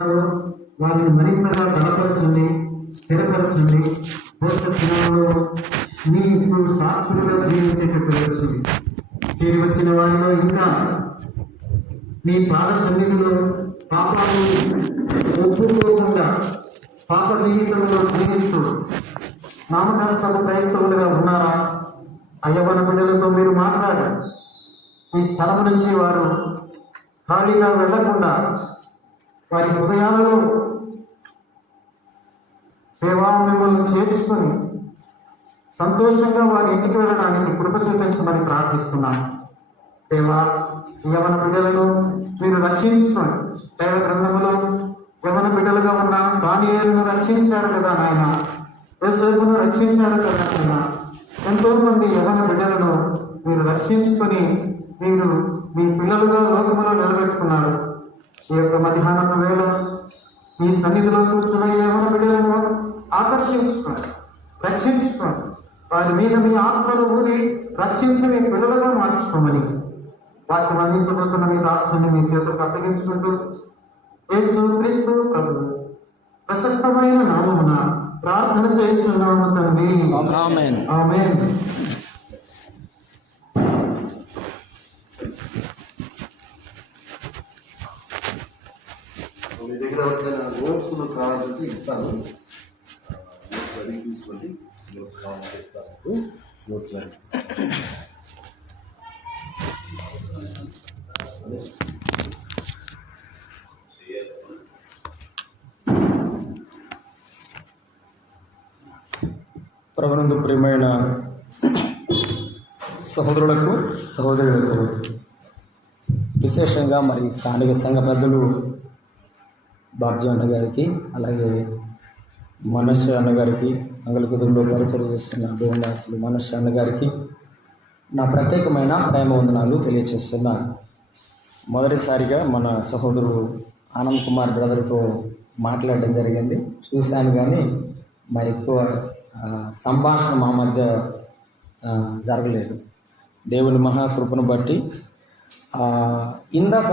వారిని మరింతగా బలపరచండి, స్థిరపరచండి. భవిష్యత్తులో నీకు సాక్షులుగా జీవించేటట్టు వచ్చింది. చేరి వచ్చిన వారిలో ఇంకా మీ పాద సన్నిధిలో పాపాలు ఒప్పుకోకుండా పాప జీవితంలో జీవిస్తూ నామకాస్తవ క్రైస్తవులుగా ఉన్నారా? అయ్యవన బిడ్డలతో మీరు మాట్లాడారు. ఈ స్థలం నుంచి వారు ఖాళీగా వెళ్లకుండా వారి హృదయాలలో దేవా మిమ్మల్ని చేర్చుకొని సంతోషంగా వారి ఇంటికి వెళ్ళడానికి కృప చూపించమని ప్రార్థిస్తున్నాను. దేవా, యవన బిడ్డలను మీరు రక్షించుకోండి. దైవ గ్రంథములో యవన బిడ్డలుగా ఉన్న దానియేలును రక్షించారు కదా నాయన, యోసేపును రక్షించారు కదా నాయన. ఎంతో మంది యవన బిడ్డలను మీరు రక్షించుకొని మీరు మీ పిల్లలుగా లోకములో నిలబెట్టుకున్నారు. ఈ యొక్క మధ్యాహ్నం వేళ మీ సన్నిధిలో కూర్చున్న యవన బిడ్డలను ఆకర్షించుకోండి, రక్షించుకోండి. వారి మీద మీ ఆత్మను ఊది రక్షించి మీ పిల్లలుగా మార్చుకోమని వాటిని అందించబోతున్న మీ దాసుని మీ చేతులకు అప్పగించుకుంటూ యేసు క్రీస్తు ప్రభు ప్రశస్తమైన నామమున ప్రార్థన చేయించున్నాము తండ్రి. ఆమేన్. ఆమేన్. మీ దగ్గర ఎవరికైనా నోట్స్లు కావాలంటే ఇస్తాను, అడిగి తీసుకోండి. నోట్స్ కావాలంటే ఇస్తాను. నోట్స్ ప్రభునందు ప్రియమైన సహోదరులకు సహోదరులకు, విశేషంగా మరి స్థానిక సంఘ పెద్దలు బాబ్జీ అన్నగారికి, అలాగే మనష్ అన్నగారికి, అంగళకుదురులో పరిచయం చేస్తున్న దేవదాసులు మనష్ అన్నగారికి నా ప్రత్యేకమైన ప్రేమ వందనాలు తెలియజేస్తున్నాను. మొదటిసారిగా మన సహోదరుడు ఆనంద్ కుమార్ బ్రదర్తో మాట్లాడడం జరిగింది, చూశాను. కానీ మా ఎక్కువ సంభాషణ మా మధ్య జరగలేదు. దేవుని మహాకృపను బట్టి ఇందాక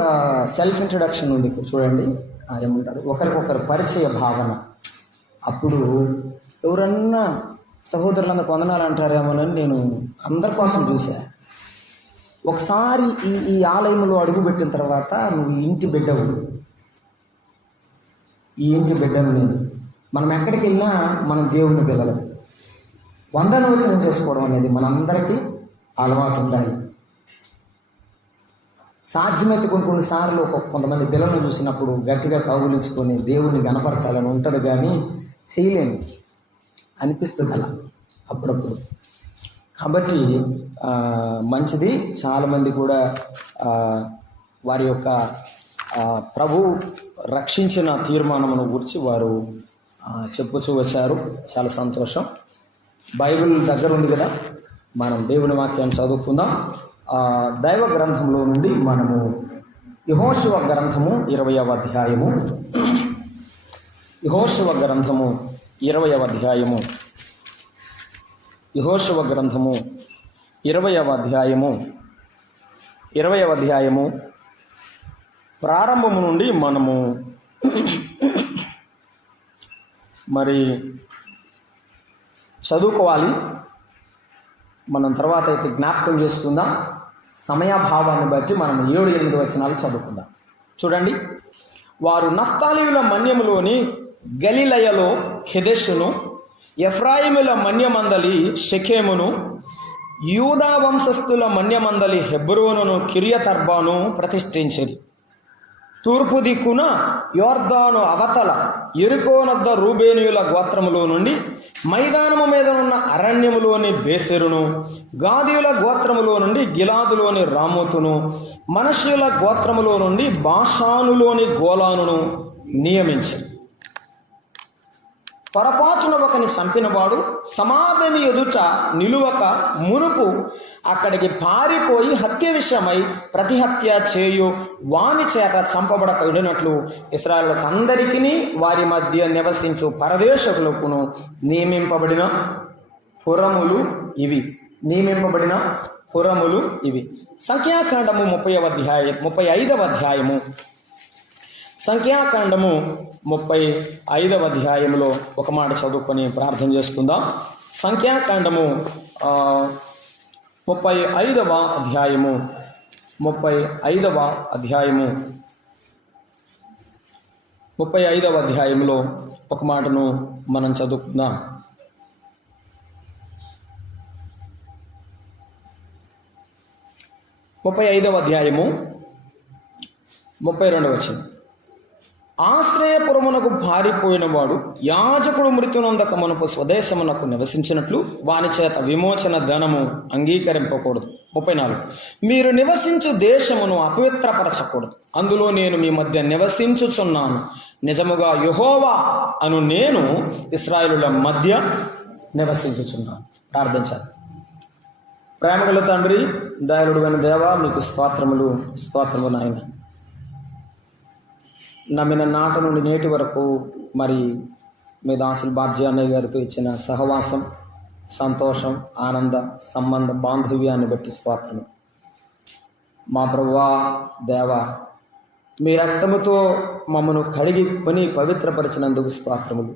సెల్ఫ్ ఇంట్రడక్షన్ ఉంది చూడండి, ఏమంటారు, ఒకరికొకరు పరిచయ భావన. అప్పుడు ఎవరన్నా సహోదరులందరూ వందనాలు అంటారేమోనని నేను అందరి కోసం చూశాను. ఒకసారి ఈ ఆలయంలో అడుగుపెట్టిన తర్వాత నువ్వు ఇంటి బిడ్డవు, ఈ ఇంటి బిడ్డను నేను. మనం ఎక్కడికి వెళ్ళినా మనం దేవుని పిల్లలు. వందనవచనం చేసుకోవడం అనేది మనందరికీ అలవాటు ఉండాలి. సాధ్యమైతే కొన్నిసార్లు కొంతమంది పిల్లలను చూసినప్పుడు గట్టిగా కౌగులించుకొని దేవుని గణపరచాలని ఉంటుంది, కానీ చేయలేము అనిపిస్తుంది అలా అప్పుడప్పుడు. కాబట్టి మంచిది. చాలామంది కూడా వారి యొక్క ప్రభు రక్షించిన తీర్మానమును గురించి వారు చెప్పుచూ వచ్చారు. చాలా సంతోషం. బైబిల్ దగ్గర ఉంది కదా, మనం దేవుని వాక్యాన్ని చదువుకుందాం. దైవ గ్రంథంలో నుండి మనము యెహోషువ గ్రంథము 20వ అధ్యాయము, యెహోషువ గ్రంథము 20వ అధ్యాయము, యెహోషువ గ్రంథము 20వ అధ్యాయము, 20వ అధ్యాయము ప్రారంభము నుండి మనము మరి చదువుకోవాలి. మనం తర్వాత అయితే జ్ఞాపకం చేసుకుందాం. సమయాభావాన్ని బట్టి మనం 7-8 వచనాలు చదువుకుందాం. చూడండి. వారు నఫ్తాలీయుల మన్యములోని గలిలయలో కెదెషును, ఎఫ్రాయిముల మన్యమందలి షెకెమును, యూదా వంశస్థుల మన్యమందలి హెబ్రోనును కిరియతర్బాను ప్రతిష్ఠించిరి. తూర్పు దిక్కున యోర్దాను అవతల యెరికోనొద్ద రూబేనీయుల గోత్రములో నుండి మైదానము మీద ఉన్న అరణ్యములోని బేసెరును, గాదీయుల గోత్రములో నుండి గిలాదులోని రామోతును, మనష్యుల గోత్రములో నుండి బాషానులోని గోలానును నియమించారు. పొరపాటున ఒకని చంపినవాడు సమాధి ఎదుట నిలువక మునుపు అక్కడికి పారిపోయి హత్య విషయమై ప్రతిహత్య చేయు వాని చేత చంపబడక విడినట్లు ఇశ్రాయేలుకు అందరికీ వారి మధ్య నివసించు పరదేశకులకును నియమింపబడిన పురములు ఇవి. సంఖ్యాకాండము 35వ అధ్యాయము సంఖ్యాకాండము 35వ అధ్యాయంలో ఒక మాట చదువుకొని ప్రార్థన చేసుకుందాం. సంఖ్యాకాండము 35వ అధ్యాయము 35వ అధ్యాయంలో ఒక మాటను మనం చదువుకుందాం. 35వ అధ్యాయము 32వ వచనం. ఆశ్రయపురమునకు పారిపోయిన వాడు యాజకుడు మృతి నొందక మునుపు స్వదేశమునకు నివసించినట్లు వాని చేత విమోచన ధనము అంగీకరింపకూడదు. 34. మీరు నివసించు దేశమును అపవిత్రపరచకూడదు. అందులో నేను మీ మధ్య నివసించుచున్నాను. నిజముగా యెహోవా అను నేను ఇశ్రాయేలుల మధ్య నివసించుచున్నాను. ప్రార్థించాలి. ప్రేమగల తండ్రి, దయాళుడు అయిన దేవా, మీకు స్తోత్రములు నాయన. నమ్మిన నాట నుండి నేటి వరకు మరి మీ దాసులు బాబ్జీ అన్నయ్య గారితో ఇచ్చిన సహవాసం, సంతోషం, ఆనంద సంబంధ బాంధవ్యాన్ని బట్టి స్తోత్రము. మా ప్రభువా దేవా, మీ రక్తముతో మమ్మను కడిగి కొని పవిత్రపరిచినందుకు స్తోత్రములు.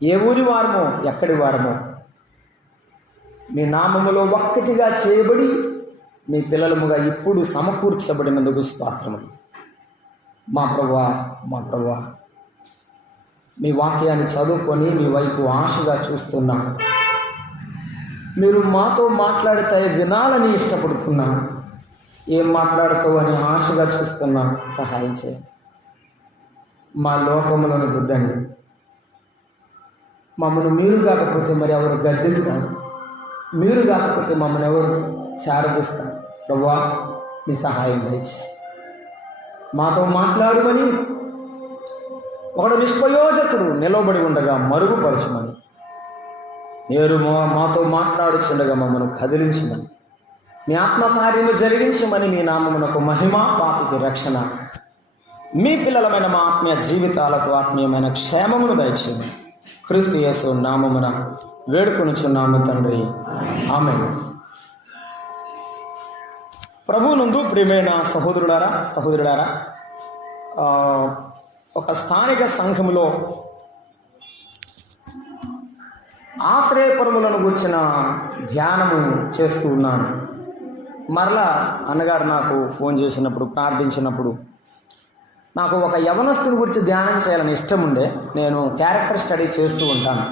ఏ ఊరి వారమో ఎక్కడి వారమో మీ నామములో ఒక్కటిగా చేయబడి మీ పిల్లలముగా ఇప్పుడు సమకూర్చబడినందుకు స్తోత్రములు. మా ప్రభువా మీ వాక్యాన్ని చదువుకొని మీ వైపు ఆశగా చూస్తున్నాం. మీరు మాతో మాట్లాడితే వినాలని ఇష్టపడుతున్నాం. ఏం మాట్లాడుతావు అని ఆశగా చూస్తున్నాం. సహాయం చేయండి. మా లోకములను దిద్దండి. మమ్మల్ని మీరు కాకపోతే మరి ఎవరు గద్దిస్తారు? మీరు కాకపోతే మమ్మల్ని ఎవరు చేరదీస్తారు? ప్రభువా మీ సహాయం దయచేయండి. మాతో మాట్లాడమని ఒకడు నిష్ప్రయోజకుడు నిలవబడి ఉండగా మరుగుపరచమని, మీరు మాతో మాట్లాడుచుండగా మమ్మల్ని కదిలించమని, మీ ఆత్మకార్యము జరిగించమని, మీ నామమునకు మహిమ, పాపికి రక్షణ, మీ పిల్లలమైన మా ఆత్మీయ జీవితాలకు ఆత్మీయమైన క్షేమమును దయచేయమని క్రీస్తు యేసు నామమున వేడుకొనుచున్నాము తండ్రి. ఆమేన్. ప్రభువునందు ప్రియమైన సహోదరులారా, ఒక స్థానిక సంఘములో ఆశ్రయపురములను గురించిన ధ్యానము చేస్తూ ఉన్నాను. మరలా అన్నగారు నాకు ఫోన్ చేసినప్పుడు, ప్రార్థించినప్పుడు నాకు ఒక యవనస్తుని గురించి ధ్యానం చేయాలని ఇష్టం ఉండే. నేను క్యారెక్టర్ స్టడీ చేస్తూ ఉంటాను.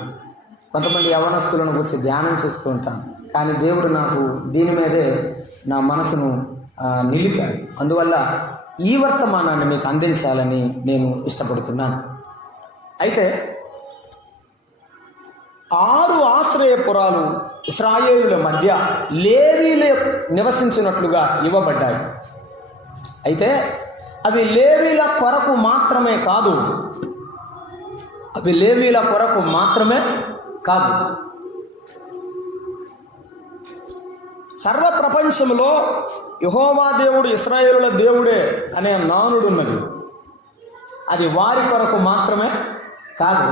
కొంతమంది యవనస్తులను గురించి ధ్యానం చేస్తూ ఉంటాను. కానీ దేవుడు నాకు దీని మీదే నా మనసును నిలిపాడు. అందువల్ల ఈ వర్తమానాన్ని మీకు అందించాలని నేను ఇష్టపడుతున్నాను. అయితే 6 ఆశ్రయపురాలు ఇశ్రాయేలుల మధ్య లేవీలు నివసించినట్లుగా ఇవ్వబడ్డాయి. అయితే అవి లేవీల కొరకు మాత్రమే కాదు, సర్వ ప్రపంచంలో యెహోవా దేవుడు ఇశ్రాయేలుల దేవుడే అనే నానుడు ఉన్నది. అది వారి కొరకు మాత్రమే కాదు,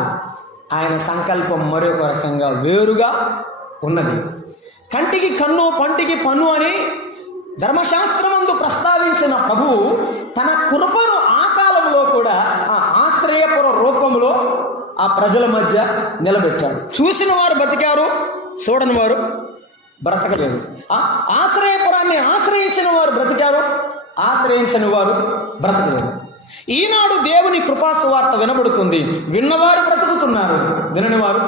ఆయన సంకల్పం మరొక రకంగా వేరుగా ఉన్నది. కంటికి కన్ను, పంటికి పన్ను అని ధర్మశాస్త్రమందు ప్రస్తావించిన ప్రభువు తన కృపను ఆ కాలంలో కూడా ఆ ఆశ్రయపుర రూపంలో ఆ ప్రజల మధ్య నిలబెట్టాడు. చూసిన వారు బ్రతికారు, చూడని వారు బ్రతకలేదు. ఆశ్రయపురాన్ని ఆశ్రయించిన వారు బ్రతికారు, ఆశ్రయించని వారు బ్రతకలేదు. ఈనాడు దేవుని కృపాసువార్త వినబడుతుంది. విన్నవారు బ్రతుకుతున్నారు, వినని వారు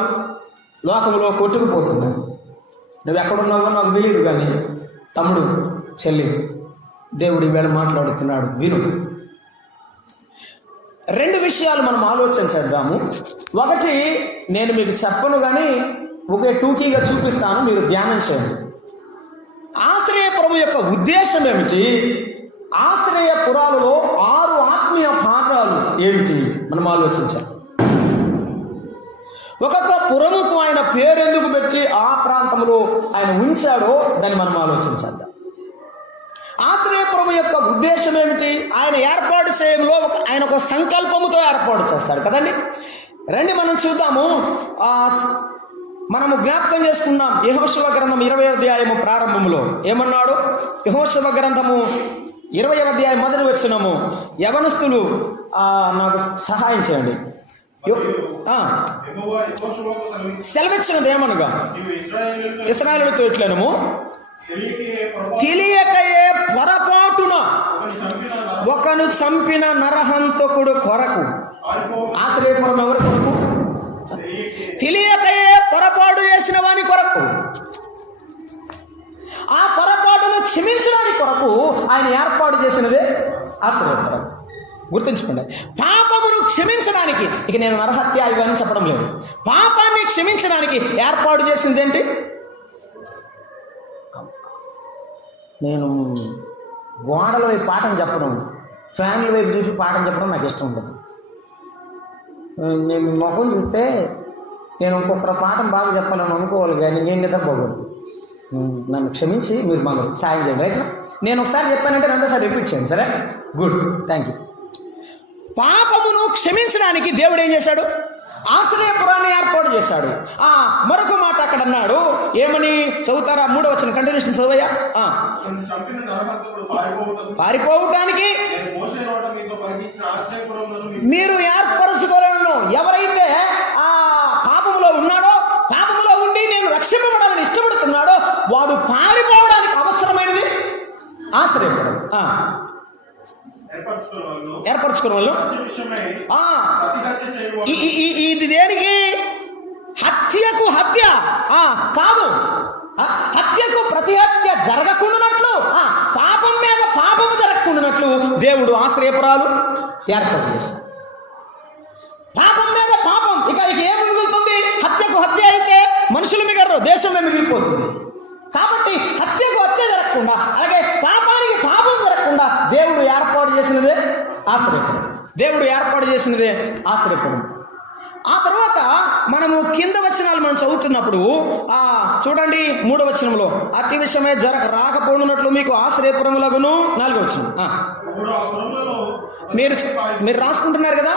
లోకంలో కొట్టుకుపోతున్నారు. నువ్వు ఎక్కడున్నావో నాకు తెలియదు, కానీ తమ్ముడు, చెల్లి, దేవుడు ఈవేళ మాట్లాడుతున్నాడు, విను. 2 విషయాలు మనం ఆలోచన చేద్దాము. ఒకటి నేను మీకు చెప్పను, కానీ ఒకే టూకీగా చూపిస్తాను, మీరు ధ్యానం చేయండి. ఆశ్రయపురం యొక్క ఉద్దేశం ఏమిటి? ఆశ్రయపురాలలో 6 ఆత్మీయ పాఠాలు ఏమిటి మనం ఆలోచించాలి. ఒక్కొక్క పురముకు ఆయన పేరు ఎందుకు పెట్టి ఆ ప్రాంతంలో ఆయన ఉంచాడో దాన్ని మనం ఆలోచించాలి. ఆశ్రయపురం యొక్క ఉద్దేశం ఏమిటి? ఆయన ఏర్పాటు చేయడంలో ఆయన ఒక సంకల్పముతో ఏర్పాటు చేస్తాడు కదండి. రండి మనం చూద్దాము. మనము జ్ఞాపకం చేసుకున్నాం. యెహోషువ గ్రంథం 20వ అధ్యాయము ప్రారంభంలో ఏమన్నాడు? యెహోషువ గ్రంథము 20వ అధ్యాయం 1వ వచనము, యవనస్తులు నాకు సహాయం చేయండి. సెలవిచ్చినది ఏమనగా, ఇశ్రాయేలుతో ఇట్లనము, తెలియకయే పొరపాటున ఒకను చంపిన నరహంతకుడు కొరకు. ఆశ్రయపురం ఎవరి కొరకు? తెలియకయే పొరపాటు చేసిన వాని కొరకు. ఆ పొరపాటును క్షమించడానికి కొరకు ఆయన ఏర్పాటు చేసినదే ఆశ్రయపురం. గుర్తుంచుకోండి, పాపమును క్షమించడానికి, ఇక నేను నరహత్య ఇవన్నీ చెప్పడం లేదు, పాపాన్ని క్షమించడానికి ఏర్పాటు చేసింది ఏంటి? నేను గోడల వైపు పాఠం చెప్పడం, ఫ్యాన్ల వైపు చూసి పాఠం చెప్పడం నాకు ఇష్టం ఉండదు. నేను మొహం చూస్తే నేను ఇంకొకరు పాఠం బాగా చెప్పాలని అనుకోవాలి, కానీ నేను నిద్రపోకూడదు. నన్ను క్షమించి మీరు మాకు సాయం చేయండి. రైట్? నేను ఒకసారి చెప్పానంటే రెండోసారి రిపీట్ చేయండి. సరే, గుడ్, థ్యాంక్ యూ. పాపమును క్షమించడానికి దేవుడు ఏం చేశాడు? ఆశ్రయపురాన్ని ఏర్పాటు చేశాడు. మరొక మాట అక్కడ అన్నాడు, ఏమని చదువుతారా? 3వ వచనం కంటిన్యూషన్ చదవయ్యా. పారిపోవటానికి మీరు ఏర్పరచుకోలేను. ఎవరైతే ఆ పాపములో ఉన్నాడో, పాపములో ఉండి నేను రక్షింపబడాలని ఇష్టపడుతున్నాడో, వాడు పారిపోవడానికి అవసరమైనది ఆశ్రయపురం. ఏర్పరచుకున్న వాళ్ళు ఇది దేనికి? హత్యకు హత్య కాదు, హత్యకు ప్రతి హత్య జరగకుండానట్లు, పాపం మీద పాపము జరగకుండానట్లు దేవుడు ఆశ్రయపురాలు ఏర్పాటు చేశాడు. పాపం మీద పాపం, ఇక ఏం మిగులుతుంది? హత్యకు హత్య అయితే మనుషులు మిగలరు, దేశమే మిగిలిపోతుంది. కాబట్టి హత్యకు హత్య జరగకుండా, అలాగే పాపానికి పాపం జరగకుండా దేవుడు ఏర్పాటు చేసినదే ఆశ్రయపురం. దేవుడు ఏర్పాటు చేసినదే ఆశ్రయపురం. ఆ తర్వాత మనము కింద వచనాలు మనం చదువుతున్నప్పుడు చూడండి, 3వ వచనంలో అతి విషయమే రాకపోనున్నట్లు మీకు ఆశ్రయపురములగును. 4వ వచనం మీరు రాసుకుంటున్నారు కదా.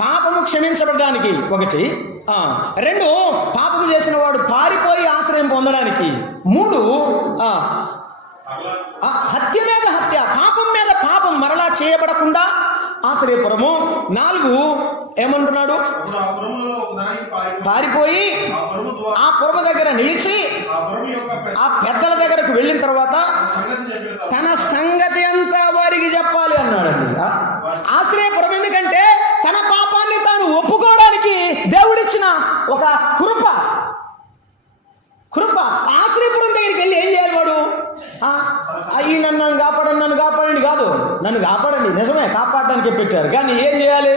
పాపము క్షమించబడడానికి 1, 2 పాపము చేసిన వాడు పారిపోయి ఆశ్రయం పొందడానికి, 3 హత్య మీద హత్య, పాపం మీద పాపం మరలా చేయబడకుండా ఆశ్రయపురము, 4 ఏమంటున్నాడు? పారిపోయి ఆ పురము దగ్గర నిలిచి ఆ పెద్దల దగ్గరకు వెళ్ళిన తర్వాత తన సంగతి అంతా వారికి చెప్పాలి అన్నాడండి. ఆశ్రయపురం ఎందుకంటే తన పాపాన్ని తాను ఒప్పుకోవడానికి దేవుడిచ్చిన ఒక కృప. ఆశ్రయపురం దగ్గరికి వెళ్ళి ఏం చేయాలి వాడు? అయ్యి నన్ను కాపాడండి కాదు, నన్ను కాపాడండి, నిజమే కాపాడడానికి పెట్టారు, కానీ ఏం చేయాలి?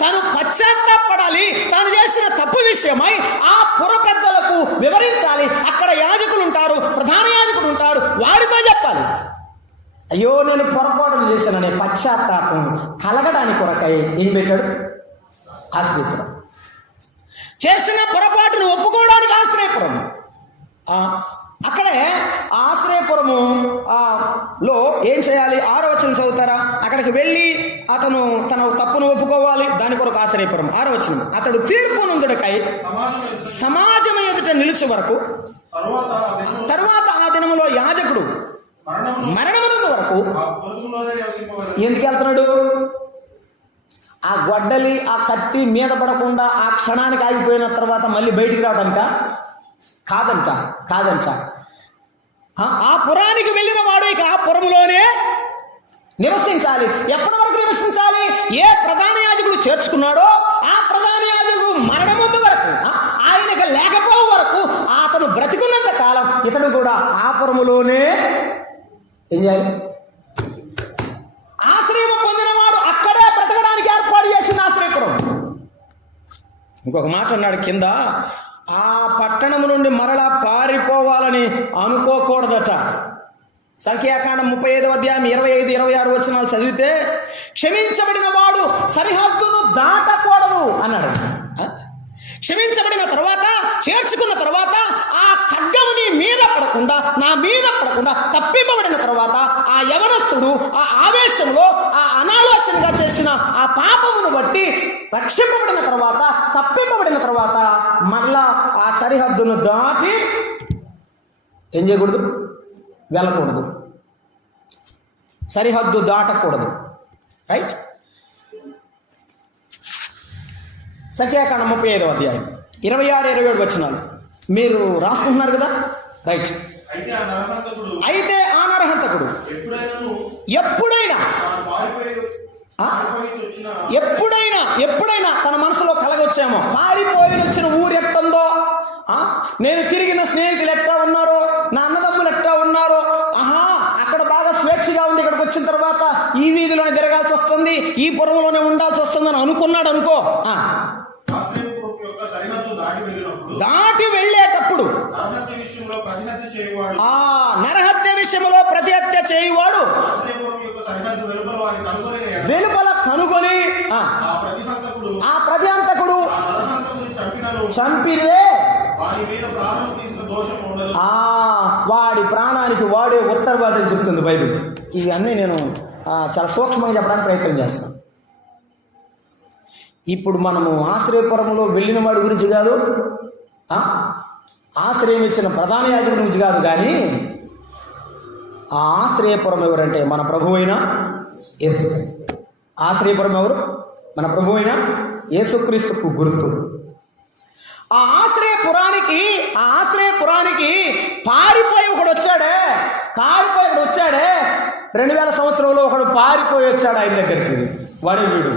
తను పశ్చాత్తాపడాలి. తాను చేసిన తప్పు విషయమై ఆ పుర పెద్దలకు వివరించాలి. అక్కడ యాజకులు ఉంటారు, ప్రధాన యాజకుడు ఉంటాడు, వాడితో చెప్పాలి, అయ్యో నేను పొరపాటు చేశాననే పశ్చాత్తాపం కలగడానికి కొరకై ఏం పెట్టాడు? ఆశ్రయపురం. చేసిన పొరపాటును ఒప్పుకోవడానికి ఆశ్రయపురం. అక్కడే ఆశ్రయపురము లో ఏం చేయాలి? 6వ వచనం చదువుతారా? అక్కడికి వెళ్ళి అతను తన తప్పును ఒప్పుకోవాలి, దాని కొరకు ఆశ్రయపురం. 6వ వచనం, అతడు తీర్పు నొందుటకై సమాజం ఎదుట నిలిచే వరకు, తరువాత ఆ దినములో యాజకుడు మరణమునందు వరకు ఎందుకు వెళ్తున్నాడు? ఆ గొడ్డలి ఆ కత్తి మీద పడకుండా ఆ క్షణానికి ఆగిపోయిన తర్వాత మళ్ళీ బయటికి రావడానిక? కాదంట. ఆ పురానికి వెళ్ళిన వాడు ఇక ఆ పురములోనే నివసించాలి. ఎప్పటి వరకు నివసించాలి? ఏ ప్రధాన యాజకుడు చేర్చుకున్నాడో ఆ ప్రధాన యాజకుడు మరణముందు వరకు, ఆయనకు లేకపోవు వరకు, అతను బ్రతికున్నంత కాలం ఇతను కూడా ఆ పురములోనే ఏం చేయాలి? ఆశ్రయం పొందినవాడు అక్కడే బ్రతకడానికి ఏర్పాటు చేసిన ఆశ్రయపురం. ఇంకొక మాట అన్నాడు కింద, ఆ పట్టణం నుండి మరలా పారిపోవాలని అనుకోకూడదట. సంఖ్యాకాండం 35వ అధ్యాయం 25, 26 వచనాలు చదివితే క్షమించబడిన వాడు సరిహద్దును దాటకూడదు అన్నాడు. క్షమించబడిన తర్వాత, చేర్చుకున్న తర్వాత, ఆ ఖడ్గము నీ మీద పడకుండా, నా మీద పడకుండా తప్పింపబడిన తర్వాత, ఆ యవనస్తుడు ఆ ఆవేశంలో ఆ అనాలోచనగా చేసిన ఆ పాపమును బట్టి రక్షింపబడిన తర్వాత, తప్పింపబడిన తర్వాత మరలా ఆ సరిహద్దును దాటి ఏం చేయకూడదు? వెళ్ళకూడదు. సరిహద్దు దాటకూడదు. రైట్? సంఖ్యాకాండం 35వ అధ్యాయం 26, 27 వచనాలు మీరు రాసుకుంటున్నారు కదా, రైట్. అయితే ఆ నరహంతకుడు ఎప్పుడైనా తన మనసులో కలగొచ్చామో, పారిపోయి వచ్చిన ఊరు ఎట్టుందో, నేను తిరిగిన స్నేహితులు ఎట్టా ఉన్నారో, నా అన్నదమ్ములు ఎట్టా ఉన్నారో, అక్కడ బాగా స్వేచ్ఛగా ఉంది, ఇక్కడికి వచ్చిన తర్వాత ఈ వీధిలోనే తిరగాల్సి వస్తుంది, ఈ పొరుగులోనే ఉండాల్సి వస్తుంది అని అనుకున్నాడు అనుకో. దాటి వెళ్ళేటప్పుడు నరహత్య విషయంలో ప్రతిహత్య చేయువాడు వెలుపల కనుగొని ఆ ప్రతిహంతకుడు చంపితే వాడి ప్రాణానికి వాడే ఉత్తరవాదం చెప్తుంది బైబిల్. ఇవన్నీ నేను చాలా సూక్ష్మంగా చెప్పడానికి ప్రయత్నం చేస్తాను. ఇప్పుడు మనము ఆశ్రయపురంలో వెళ్ళిన వాడి గురించి కాదు, ఆశ్రయం ఇచ్చిన ప్రధాన యాజకుడి గురించి కాదు, కానీ ఆ ఆశ్రయపురం ఎవరంటే మన ప్రభువైన యేసుక్రీస్తు. ఆశ్రయపురం ఎవరు? మన ప్రభువైన యేసుక్రీస్తుకు గుర్తు. ఆ ఆశ్రయపురానికి పారిపోయి ఒకడు వచ్చాడే, 2000 సంవత్సరంలో ఒకడు పారిపోయి వచ్చాడు ఆయన దగ్గరికి. వాడే వీడు.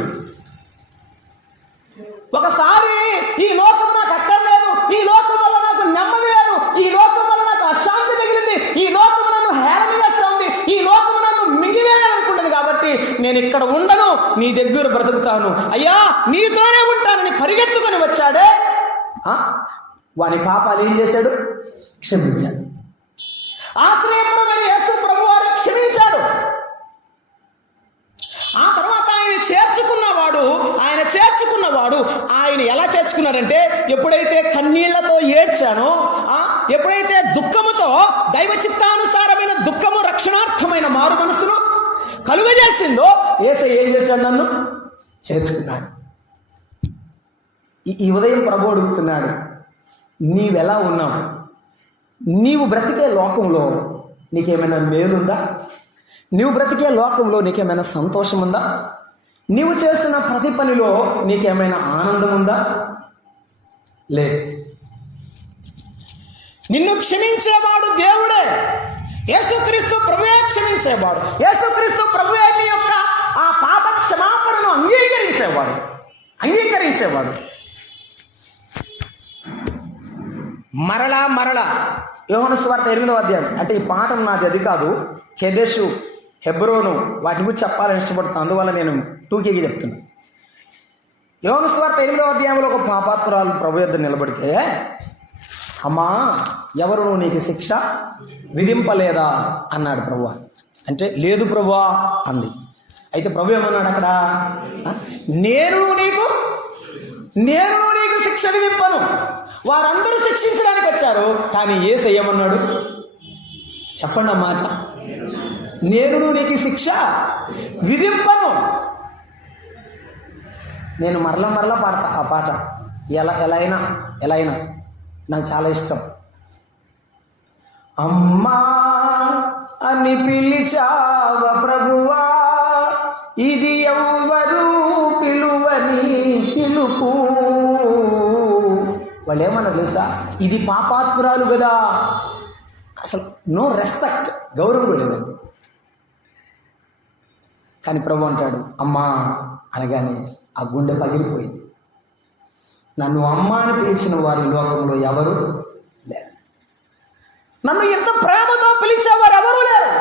ఒకసారి ఈ లోకం నాకు అక్కర్లేదు, ఈ లోకం వల్ల నాకు నెమ్మది లేదు, ఈ లోకం వల్ల నాకు అశాంతి మిగిలింది, ఈ లోకం నన్ను హేళన చేస్తుంది, ఈ లోకం నన్ను మింగివేయాలనుకుంటుంది, కాబట్టి నేను ఇక్కడ ఉండను, నీ దగ్గర బ్రతుకుతాను, అయ్యా నీతోనే ఉంటానని పరిగెత్తుకొని వచ్చాడే. వాని పాపాలు ఏం చేశాడు? క్షమించాడు. ఆశ్రయపురమైన యేసు ప్రభువారు క్షమించాడు. ఆ తర్వాత ఆయన చేర్చుకున్నవాడు ఆయన ఎలా చేర్చుకున్నాడంటే, ఎప్పుడైతే కన్నీళ్లతో ఏడ్చానో, ఎప్పుడైతే దుఃఖముతో దైవ చిత్తానుసారమైన దుఃఖము రక్షణార్థమైన మారు మనసును కలుగజేసిందో, యేసయ్య ఏం చేశాడు? నన్ను చేర్చుకున్నాడు. ఈ ఉదయం ప్రభు అడుగుతున్నాడు, నీవెలా ఉన్నావు? నీవు బ్రతికే లోకంలో నీకేమైనా మేలుందా? నీవు బ్రతికే లోకంలో నీకేమైనా సంతోషం ఉందా? నీవు చేస్తున్న ప్రతి పనిలో నీకేమైనా ఆనందం ఉందా? లేదు. నిన్ను క్షమించేవాడు దేవుడే. యేసుక్రీస్తు ప్రభువే క్షమించేవాడు. యేసుక్రీస్తు ప్రభువే నీ యొక్క ఆ పాప క్షమాపణను అంగీకరించేవాడు. మరలా యోహాను సువార్త 8వ అధ్యాయం, అంటే ఈ పాఠం నాది అది కాదు, కెదెషు, హెబ్రోను, వాటి గురించి చెప్పాలని ఇష్టపడుతున్నాను, అందువల్ల నేను టూకీగా చెప్తున్నాను. యోహాను సువార్త 8వ అధ్యాయంలో ఒక పాపాత్మురాలు ప్రభు యొద్ద నిలబడితే, అమ్మా ఎవరు నీకు శిక్ష విధింపలేదా అన్నాడు ప్రభు. అంటే లేదు ప్రభువా అంది. అయితే ప్రభు ఏమన్నాడు అక్కడ? నేను నీకు శిక్ష విధింపను. వారందరూ శిక్షించడానికి వచ్చారు, కానీ యేసయ్య ఏమన్నాడు చెప్పండి అన్నమాట? నేను నీకు శిక్ష విధింపను. నేను మరలా పాడతా ఆ పాట, ఎలా అయినా నాకు చాలా ఇష్టం. అమ్మా అని పిలిచావ ప్రభువా, ఇది ఎవ్వరు పిలువని పిలుపు. వాళ్ళు ఏమన్నారు తెలుసా? ఇది పాపాత్మురాలు కదా, అసలు నో రెస్పెక్ట్, గౌరవం లేదండి. కానీ ప్రభు అంటాడు అమ్మా అనగానే ఆ గుండె పగిలిపోయింది. నన్ను అమ్మ అని పిలిచిన వారి లోకంలో ఎవరు లేరు. నన్ను ఎంత ప్రేమతో పిలిచేవారు ఎవరు లేరు.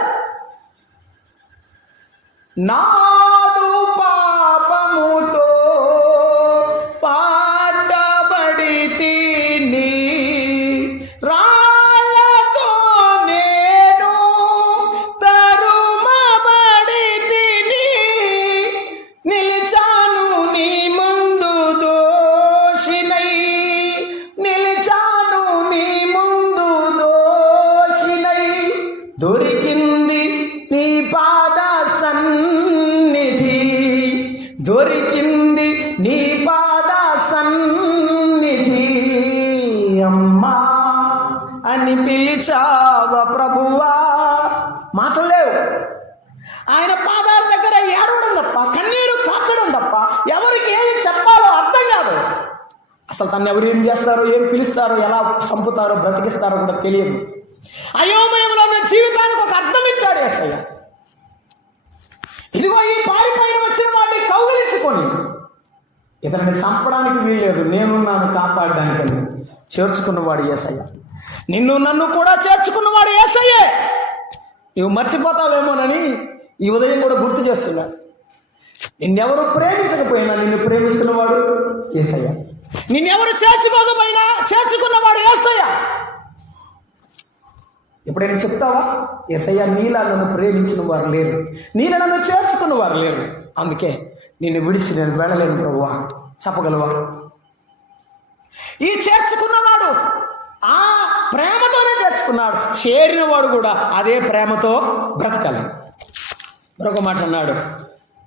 నాదు పాపముతో పాటబడి తిని, రాళ్ళతో నేను తరుమబడి తిని, నిలిచాను నీ ముందు దోషినై, నిలిచాను నీ ముందు దోషినై, దొరికింది నీ పాద సన్నిధి, అసలు తను ఎవరు ఏం చేస్తారో, ఏం పిలుస్తారో, ఎలా చంపుతారో, బ్రతికిస్తారో కూడా తెలియదు. అయోమయంలో ఉన్న జీవితానికి ఒక అర్థం ఇచ్చాడు యేసయ్య. ఇదిగో ఈ పారిపోయిన వచ్చిన వాడిని కౌగిలించుకొని, ఇతన్ని చంపడానికి వీల్లేదు, నేనున్నాను కాపాడడానికని చేర్చుకున్నవాడు యేసయ్య. నిన్ను నన్ను కూడా చేర్చుకున్నవాడు యేసయ్యే. నువ్వు మర్చిపోతావేమోనని ఈ ఉదయం కూడా గుర్తు చేస్తున్నాడు. నిన్నెవరు ప్రేమించకపోయినా నిన్ను ప్రేమిస్తున్నవాడు యేసయ్య. నిన్నెవరు చేర్చుకోకపోయినా చేర్చుకున్నవాడు యేసయ్య. ఎప్పుడైనా చెప్తావా, యేసయ్య నీలా నన్ను ప్రేమించిన వారు లేరు, నీలా నన్ను చేర్చుకున్న వారు లేరు, అందుకే నిన్ను విడిచి నేను వెళ్ళలేను ప్రభువా చెప్పగలవా? ఈ చేర్చుకున్నవాడు ఆ ప్రేమతోనే చేర్చుకున్నాడు. చేరినవాడు కూడా అదే ప్రేమతో బ్రతకాలి. మరొక మాట అన్నాడు,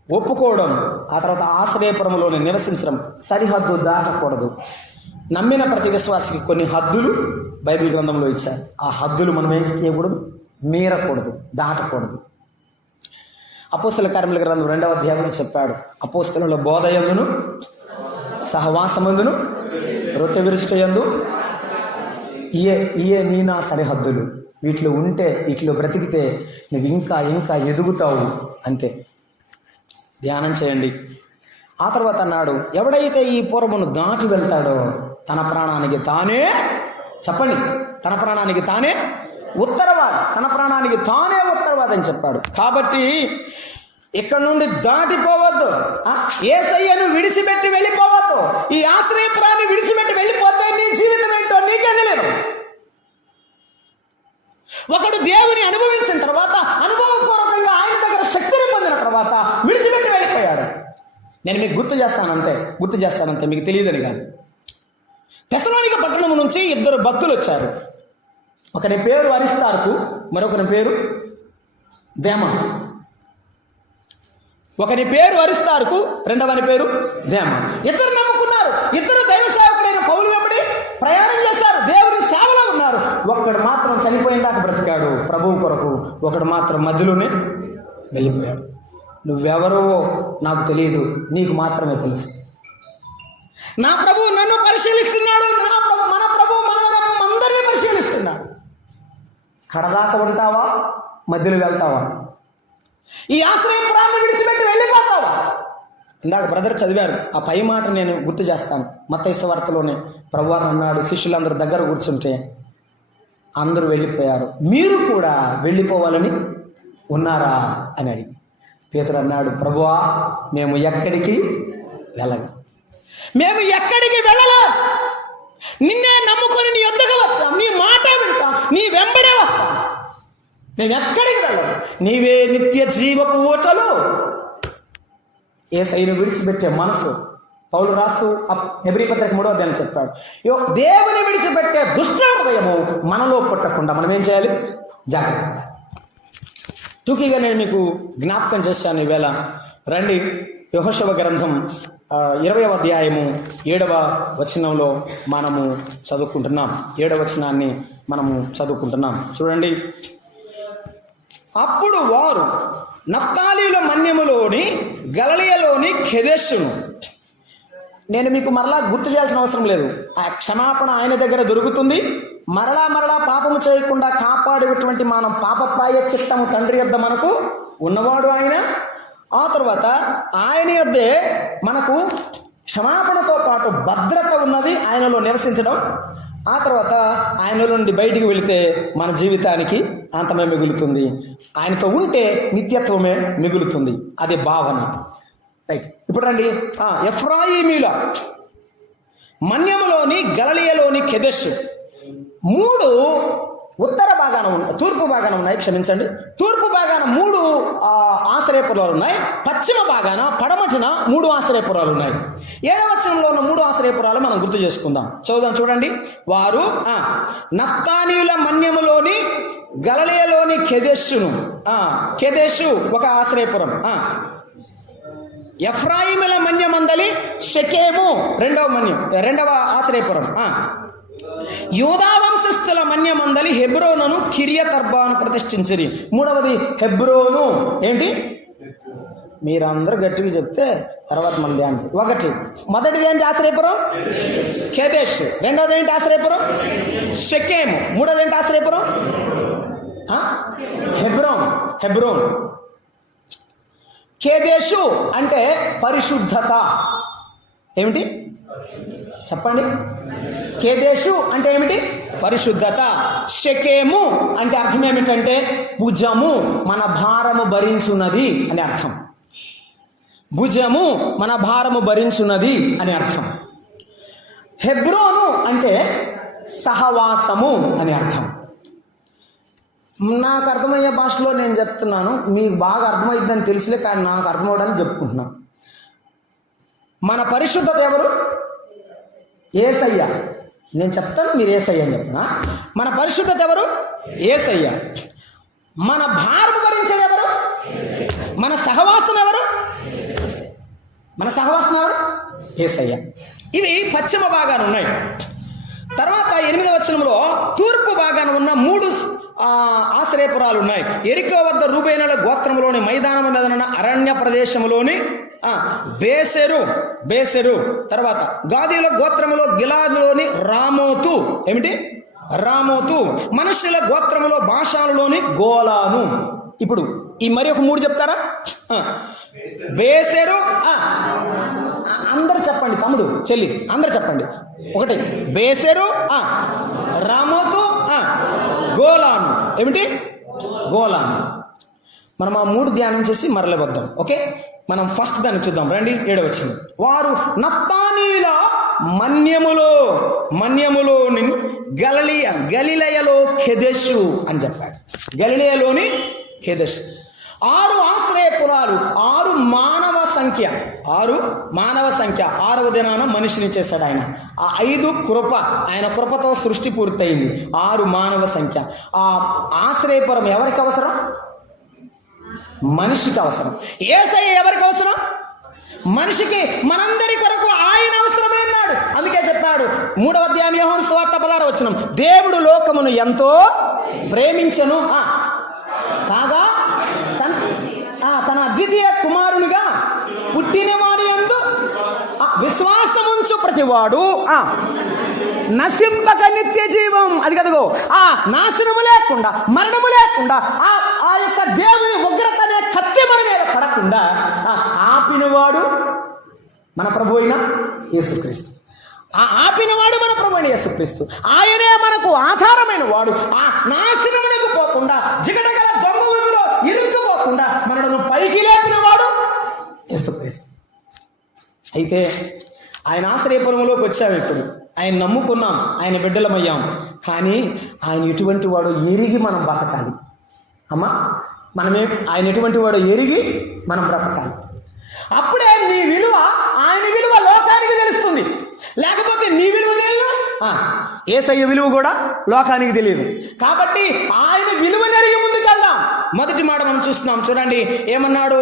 ఒప్పుకోవడం, ఆ తర్వాత ఆశ్రయపురంలోనే నివసించడం, సరిహద్దు దాటకూడదు. నమ్మిన ప్రతి విశ్వాసికి కొన్ని హద్దులు బైబిల్ గ్రంథంలో ఇచ్చారు. ఆ హద్దులు మనం ఏం చేయకూడదు, మీరకూడదు, దాటకూడదు. అపోస్తల కార్యముల గ్రంథం 2వ అధ్యాయంలో చెప్పాడు, అపోస్తలుల బోధ యందును సహవాసమందును రొట్టె విరుచుట యందు ఇయే నీ నా సరిహద్దులు. వీటిలో ఉంటే, వీటిలో బ్రతికితే నువ్వు ఇంకా ఇంకా ఎదుగుతావు. అంతే, ధ్యానం చేయండి. ఆ తర్వాత అన్నాడు, ఎవడైతే ఈ పూర్వమును దాటి వెళ్తాడో తన ప్రాణానికి తానే, చెప్పండి, తన ప్రాణానికి తానే ఉత్తరవాది, తన ప్రాణానికి తానే ఉత్తరవాది అని చెప్పాడు. కాబట్టి ఇక్కడ నుండి దాటిపోవద్దు, యేసయ్యను విడిచిపెట్టి వెళ్ళిపోవద్దు. ఈ ఆశ్రయపురాన్ని విడిచిపెట్టి వెళ్ళిపోతే నీ జీవితం ఏంటో నీకే తెలియదు. ఒకడు దేవుని అనుభవించిన తర్వాత, అనుభవపూర్వకంగా ఆయన దగ్గర శక్తిని పొందిన తర్వాత విడిచిపెట్టి వెళ్ళిపోయాడు. నేను మీకు గుర్తు చేస్తానంతే, మీకు తెలియదని కాదు. తెసలోనిక పట్టణం నుంచి 2 భక్తులు వచ్చారు. ఒకని పేరు అరిస్తార్కు, మరొకని పేరు దేమ. ఒకని పేరు అరిస్తార్కు, రెండవని పేరు దేమ. ఇద్దరు నమ్ముకున్నారు. ఇద్దరు దైవ సేవకుడైన పౌలు వెంబడి ప్రయాణం చేశారు, దేవుని సేవలో ఉన్నారు. ఒక్కడు మాత్రం చనిపోయిందాక బ్రతికాడు ప్రభువు కొరకు, ఒకడు మాత్రం మధ్యలోనే వెళ్ళిపోయాడు. నువ్వెవరో నాకు తెలియదు, నీకు మాత్రమే తెలుసు. నా ప్రభువు నన్ను పరిశీలిస్తున్నాడు, మన ప్రభువు అందరినీ పరిశీలిస్తున్నాడు. కడదాకా ఉంటావా, మధ్యలో వెళ్తావా? ఈ ఆశ్రయపురాన్ని విడిచిపెట్టి వెళ్ళిపోతావా? ఇందాక బ్రదర్ చదివారు, ఆ పై మాట నేను గుర్తు చేస్తాను. మత్తయి సువార్తలోనే ప్రభువు అన్నాడు, శిష్యులందరూ దగ్గర కూర్చుంటే అందరూ వెళ్ళిపోయారు, మీరు కూడా వెళ్ళిపోవాలని ఉన్నారా అని అడిగి, పేతురు అన్నాడు, ప్రభువా మేము ఎక్కడికి వెళ్ళము, మేము ఎక్కడికి వెళ్ళలేం. నిన్నే నమ్ముకొని నీ యొద్దకు వచ్చాం, నీ మాట వింటాం, నీ వెంబడే వస్తాం, మేము ఎక్కడికి వెళ్ళము. నీవే నిత్య జీవపు ఊటలు. యేసయ్యను విడిచిపెట్టే మనసు పౌలు రాస్తూ హెబ్రీ పత్రిక 3వ అధ్యాయం చెప్పాడు, దేవుని విడిచిపెట్టే దుష్ట హృదయము మనలో పుట్టకుండా మనం ఏం చేయాలి? జాగ్రత్త. టూకీగా నేను మీకు జ్ఞాపకం చేశాను ఈవేళ. రండి, యెహోషువ గ్రంథం 20వ అధ్యాయము 7వ వచనంలో మనము చదువుకుంటున్నాం. 7వ వచనాన్ని మనము చదువుకుంటున్నాం. చూడండి, అప్పుడు వారు నఫ్తాలీల మన్యములోని గలిలయలోని కెదెషును. నేను మీకు మరలా గుర్తు చేయాల్సిన అవసరం లేదు, ఆ క్షమాపణ ఆయన దగ్గర దొరుకుతుంది. మరలా పాపము చేయకుండా కాపాడేటువంటి మనం పాప ప్రాయశ్చిత్తము తండ్రి యొద్ద మనకు ఉన్నవాడు ఆయన. ఆ తర్వాత ఆయన యొద్దే మనకు క్షమాపణతో పాటు భద్రత ఉన్నది, ఆయనలో నివసించడం. ఆ తర్వాత ఆయన నుండి బయటికి వెళితే మన జీవితానికి అంతమే మిగులుతుంది, ఆయనతో ఉంటే నిత్యత్వమే మిగులుతుంది. అది భావన. రైట్, ఇప్పుడు రండి, ఎఫ్రాయిమీల మన్యములోని గలిలయలోని కెదెషు 3 ఉత్తర భాగాన ఉన్నాయి, తూర్పు భాగాన ఉన్నాయి, క్షమించండి, తూర్పు భాగాన 3 ఆశ్రయపురాలు ఉన్నాయి, పశ్చిమ భాగాన పడమటిన 3 ఆశ్రయపురాలు ఉన్నాయి. 7వ వచనంలో ఉన్న 3 ఆశ్రయపురాలు మనం గుర్తు చేసుకుందాం. చదువుదాం, చూడండి. వారు నఫ్తాలీల మన్యములోని గలిలయలోని కెదెషును, కెదెషు ఒక ఆశ్రయపురం, ఎఫ్రాయిముల మన్యమందలి షెకెము రెండవ ఆశ్రయపురం, యూదా వంశస్థుల మన్యమందలి హెబ్రోనును కిరియతర్బాను ప్రతిష్ఠించిరి. 3వది హెబ్రోను, ఏంటి? మీరందరూ గట్టిగా చెప్తే తర్వాత మనం ధ్యానం చేద్దాం. ఒకటి, మొదటిది ఏంటి? ఆశ్రయపురం కేదేష్. రెండోది ఏంటి? ఆశ్రయపురం షెకేము. మూడోది ఏంటి? ఆశ్రయపురం హెబ్రోన్. హెబ్రోన్. కేదేషు అంటే పరిశుద్ధత. ఏమిటి చెప్పండి? కేదేషు అంటే ఏమిటి? పరిశుద్ధత. షెకేము అంటే అర్థం ఏమిటంటే భుజము, మన భారము భరించున్నది అని అర్థం. భుజము మన భారము భరించున్నది అని అర్థం. హెబ్రోను అంటే సహవాసము అని అర్థం. నాకు అర్థమయ్యే భాషలో నేను చెప్తున్నాను, మీకు బాగా అర్థమైందని తెలుసులే, కానీ నాకు అర్థమవడానికి చెప్పుకుంటున్నాను. మన పరిశుద్ధత ఎవరు? యేసయ్య. నేను చెప్తాను, మీరు యేసయ్య అని చెప్తున్నా. మన పరిశుద్ధత ఎవరు? యేసయ్య. మన భారము భరించేది ఎవరు? మన సహవాసం ఎవరు? మన సహవాసం ఎవరు? యేసయ్య. ఇవి పశ్చిమ భాగాన ఉన్నాయి. తర్వాత 8వ వచనంలో తూర్పు భాగాన ఉన్న 3 ఆశ్రయపురాలు ఉన్నాయి. ఎరికో వద్ద రూబేనుల గోత్రములోని మైదానము మీదనున్న అరణ్య ప్రదేశములోని బేసెరు. తర్వాత గాదీల గోత్రములో గిలాదులోని రామోతు. ఏమిటి? రామోతు. మనుష్యుల గోత్రములో భాషాలలోని గోలాను. ఇప్పుడు ఈ మరి ఒక 3 చెప్తారా? బేసెరు. అందరు చెప్పండి, తమ్ముడు చెల్లి అందరు చెప్పండి. ఒకటి బేసెరు, రామోతు, గోలాను. ఏమిటి? గోలాను. మనం ఆ 3 ధ్యానం చేసి మరల వద్దాం. ఓకే, మనం ఫస్ట్ దాన్ని చూద్దాం రండి. 7వ వచనం. వారు నఫ్తాలీల మన్యములోని గలిలయలో కెదెషు అని చెప్పాడు. గలిలయలోని కెదెషు. 6 ఆశ్రయపురాలు, 6 మానవ సంఖ్య. 6 మానవ సంఖ్య. 6వ దినాన మనిషిని చేశాడు ఆయన. ఆ 5 కృప, ఆయన కృపతో సృష్టి పూర్తయింది. 6 మానవ సంఖ్య. ఆ ఆశ్రయపురం ఎవరికి అవసరం? మనిషికి అవసరం. యేసయ్య ఎవరికి అవసరం? మనిషికి, మనందరి కొరకు ఆయన అవసరమైనాడు. అందుకే చెప్పాడు 3వ అధ్యాయం యోహాను సువార్త 16వ వచనం, దేవుడు లోకమును ఎంతో ప్రేమించెను కాగా తన అద్వితీయ కుమారునిగా పుట్టిన వారి యందు విశ్వాసముంచు ప్రతివాడు నశింపక నిత్య జీవం. అది కదగో, ఆ నాశనము లేకుండా, మరణము లేకుండా, ఆ యొక్క దేవుని ఉగ్రత అనే కత్తి మన మీద పడకుండా ఆపినవాడు మన ప్రభు అయిన యేసుక్రీస్తు. ఆపినవాడు మన ప్రభు అయిన యేసుక్రీస్తు. ఆయనే మనకు ఆధారమైన వాడు. ఆ నాశనమునకు పోకుండా, జిగటగల దొంగలో ఇరుక్కుపోకుండా మనను పైకి లేపినవాడు యేసుక్రీస్తు. అయితే ఆయన ఆశ్రయపురంలోకి వచ్చాము. ఇప్పుడు ఆయన నమ్ముకున్నాం, ఆయన బిడ్డలమయ్యాం. కానీ ఆయన ఎటువంటి వాడో ఎరిగి మనం బతకాలి. అమ్మా, ఆయన ఎటువంటి వాడో ఎరిగి మనం బ్రతకాలి. అప్పుడే నీ విలువ, ఆయన విలువ లోకానికి తెలుస్తుంది. లేకపోతే నీ విలువ తెలియదు, యేసయ్య విలువ కూడా లోకానికి తెలియదు. కాబట్టి ఆయన విలువ నెరిగి ముందుకెళ్దాం. మొదటి మాట మనం చూస్తున్నాం, చూడండి ఏమన్నాడు?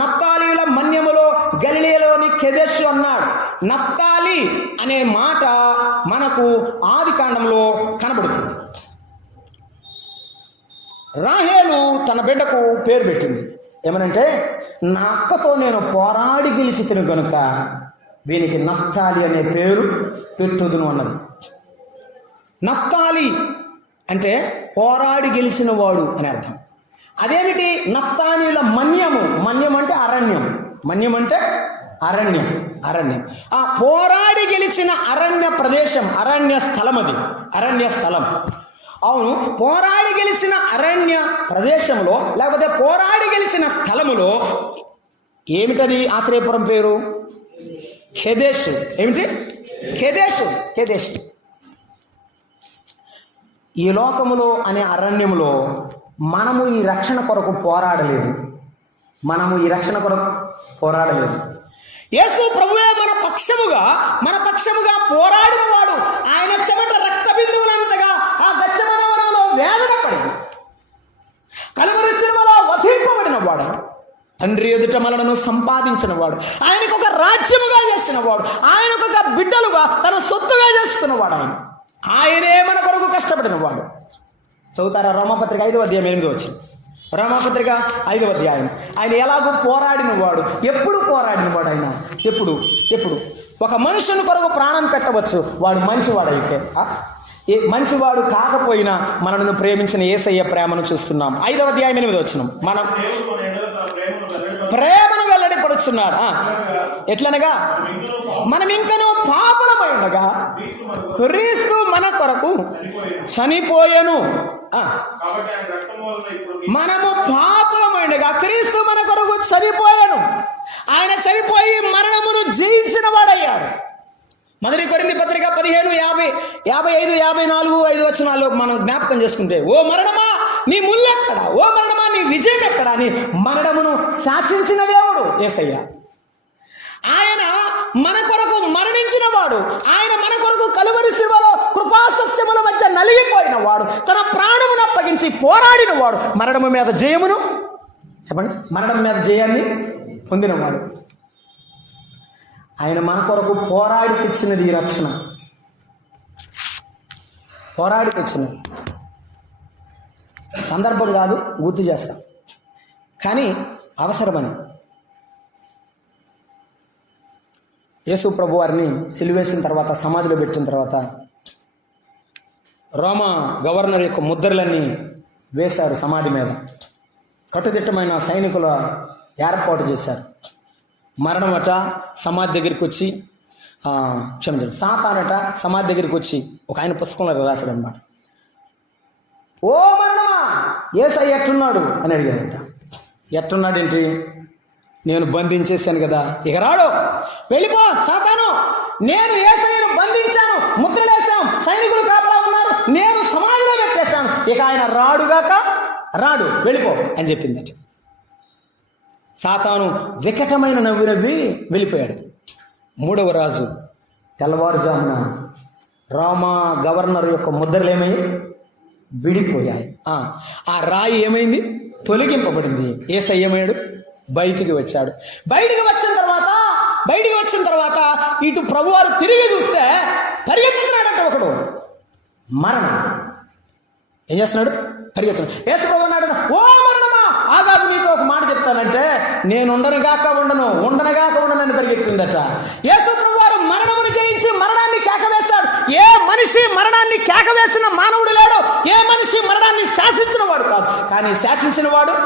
నఫ్తాలీల మన్యములో గలిలయలోని కెదెషు అన్నాడు. నఫ్తాలి అనే మాట మనకు ఆది కాండంలో కనబడుతుంది. రాహేలు తన బిడ్డకు పేరు పెట్టింది. ఏమనంటే, నా అక్కతో నేను పోరాడి గెలిచి తిను గనుక వీనికి నఫ్తాలి అనే పేరు పెట్టుదును అన్నది. నఫ్తాలి అంటే పోరాడి గెలిచిన వాడు అని అర్థం. అదేమిటి? నఫ్తాలీల మన్యం అంటే అరణ్యం. మన్యం అంటే అరణ్యం. ఆ పోరాడి గెలిచిన అరణ్య ప్రదేశం, అరణ్య స్థలం. అది అరణ్య స్థలం. అవును, పోరాడి గెలిచిన అరణ్య ప్రదేశంలో, లేకపోతే పోరాడి గెలిచిన స్థలములో ఏమిటది? ఆశ్రయపురం పేరు కెదెషు. ఏమిటి? కెదెషు. ఈ లోకములో అనే అరణ్యములో మనము ఈ రక్షణ కొరకు పోరాడలేదు. యేసు ప్రభువే మన పక్షముగా పోరాడిన వాడు. ఆయన చెమట రక్త బిందువులంతగా ఆ గెత్సేమనే వనంలో వేదన పడింది. కలువరి సిలువలో వధింపబడిన వాడు, తండ్రి ఎదుట మనలను సంపాదించిన వాడు, ఆయనకు ఒక రాజ్యముగా చేసిన వాడు, ఆయనకు ఒక బిడ్డలుగా తన సొత్తుగా చేసుకున్నవాడు. ఆయనే మన కొరకు కష్టపడిన వాడు. చదువుతారా? రోమాపత్రిక 5వ అధ్యాయం 8వ వచనం. రోమాపత్రిక 5వ అధ్యాయం. ఆయన ఎలాగో పోరాడినవాడు. ఎప్పుడు పోరాడినవాడు ఆయన? ఎప్పుడు ఒక మనుషుని కొరకు ప్రాణం పెట్టవచ్చు, వాడు మంచివాడైతే. మంచివాడు కాకపోయినా మనల్ని ప్రేమించిన యేసయ్య ప్రేమను చూస్తున్నాం. 5వ అధ్యాయం 8వ వచనం. మనం ప్రేమను వెల్లడిపరుచున్నాడు. ఎట్లనగా మనం ఇంకనూ పాపులమై ఉండగా క్రీస్తు మన కొరకు చనిపోయెను. మనము పాపులమైనగా క్రీస్తు మన కొరకు చనిపోయాను. ఆయన చనిపోయి మరణమును జయించిన వాడయ్యాడు. మొదటి కొరింథీ పత్రిక 15:50, 55, 54, 5 వచనాల్లో మనం జ్ఞాపకం చేసుకుంటే, ఓ మరణమా నీ ముల్లెక్కడా, ఓ మరణమా నీ విజయం ఎక్కడా అని మరణమును శాసించిన దేవుడు యేసయ్య. ఆయన మన కొరకు మరణించిన వాడు. ఆయన మన కొరకు కలువరి శిలువలో కృపాసత్యముల మధ్య నలిగిపోయిన వాడు. తన ప్రాణమును అప్పగించి పోరాడిన వాడు. మరణము మీద జయమును, చెప్పండి, మరణం మీద జయాన్ని పొందినవాడు. ఆయన మన కొరకు పోరాడి తెచ్చినది ఈ రక్షణ. పోరాడి తెచ్చినది సందర్భం కాదు, గుర్తు చేస్తాం, కానీ అవసరమని. యేసు ప్రభు వారిని సిలువేసిన తర్వాత, సమాధిలో పెట్టిన తర్వాత రోమా గవర్నర్ యొక్క ముద్రలన్నీ వేశారు సమాధి మీద. కట్టుదిట్టమైన సైనికుల ఏర్పాటు చేశారు. మరణమట సమాధి దగ్గరికి వచ్చి, క్షమించండి, సాతానట సమాధి దగ్గరికి వచ్చి ఒక ఆయన పుస్తకంలో రాశాడు అనమాట. ఓ మరణమా యేసయ్య ఎట్టున్నాడు అని అడిగాడట. ఎట్టున్నాడు ఏంటి? నేను బంధించేశాను కదా, ఇక రాడు, వెళ్ళిపో సాతాను, నేను యేసయ్యను బంధించాను, ముద్రలేశాం, సైనికులు కాపలా ఉన్నారు, నేను సమాధిలో పెట్టేశాను, ఇక ఆయన రాడుగాక రాడు, వెళ్ళిపో అని చెప్పిందట. సాతాను వికటమైన నవ్వు నవ్వి వెళ్ళిపోయాడు. 3వ రాజు తెల్లవారుజామున రోమా గవర్నర్ యొక్క ముద్రలు ఏమయ్యాయి? విడిపోయాయి. ఆ రాయి ఏమైంది? తొలగింపబడింది. యేసయ్య ఏమయ్యాడు? బయటికి వచ్చాడు. బయటికి వచ్చిన తర్వాత ఇటు ప్రభువారు తిరిగి చూస్తే పరిగెత్తుతున్నాడంట ఒకడు. మరణం ఏం చేస్తున్నాడు? పరిగెత్తున్నాడు. యేసు ప్రభు అన్నాడు, ఓ మరణమా ఆగాగు, నీతో ఒక మాట చెప్తానంటే, నేను ఉండనుగాక ఉండనని పరిగెత్తుందట. యేసు ప్రభు వారు మరణమును జయించి మరణాన్ని కేకవేశాడు. ఏ మనిషి మరణాన్ని కేకవేసిన మానవుడు లేడు. ఏ మనిషి మరణాన్ని శాసించిన వాడు కాదు. కానీ శాసించిన వాడు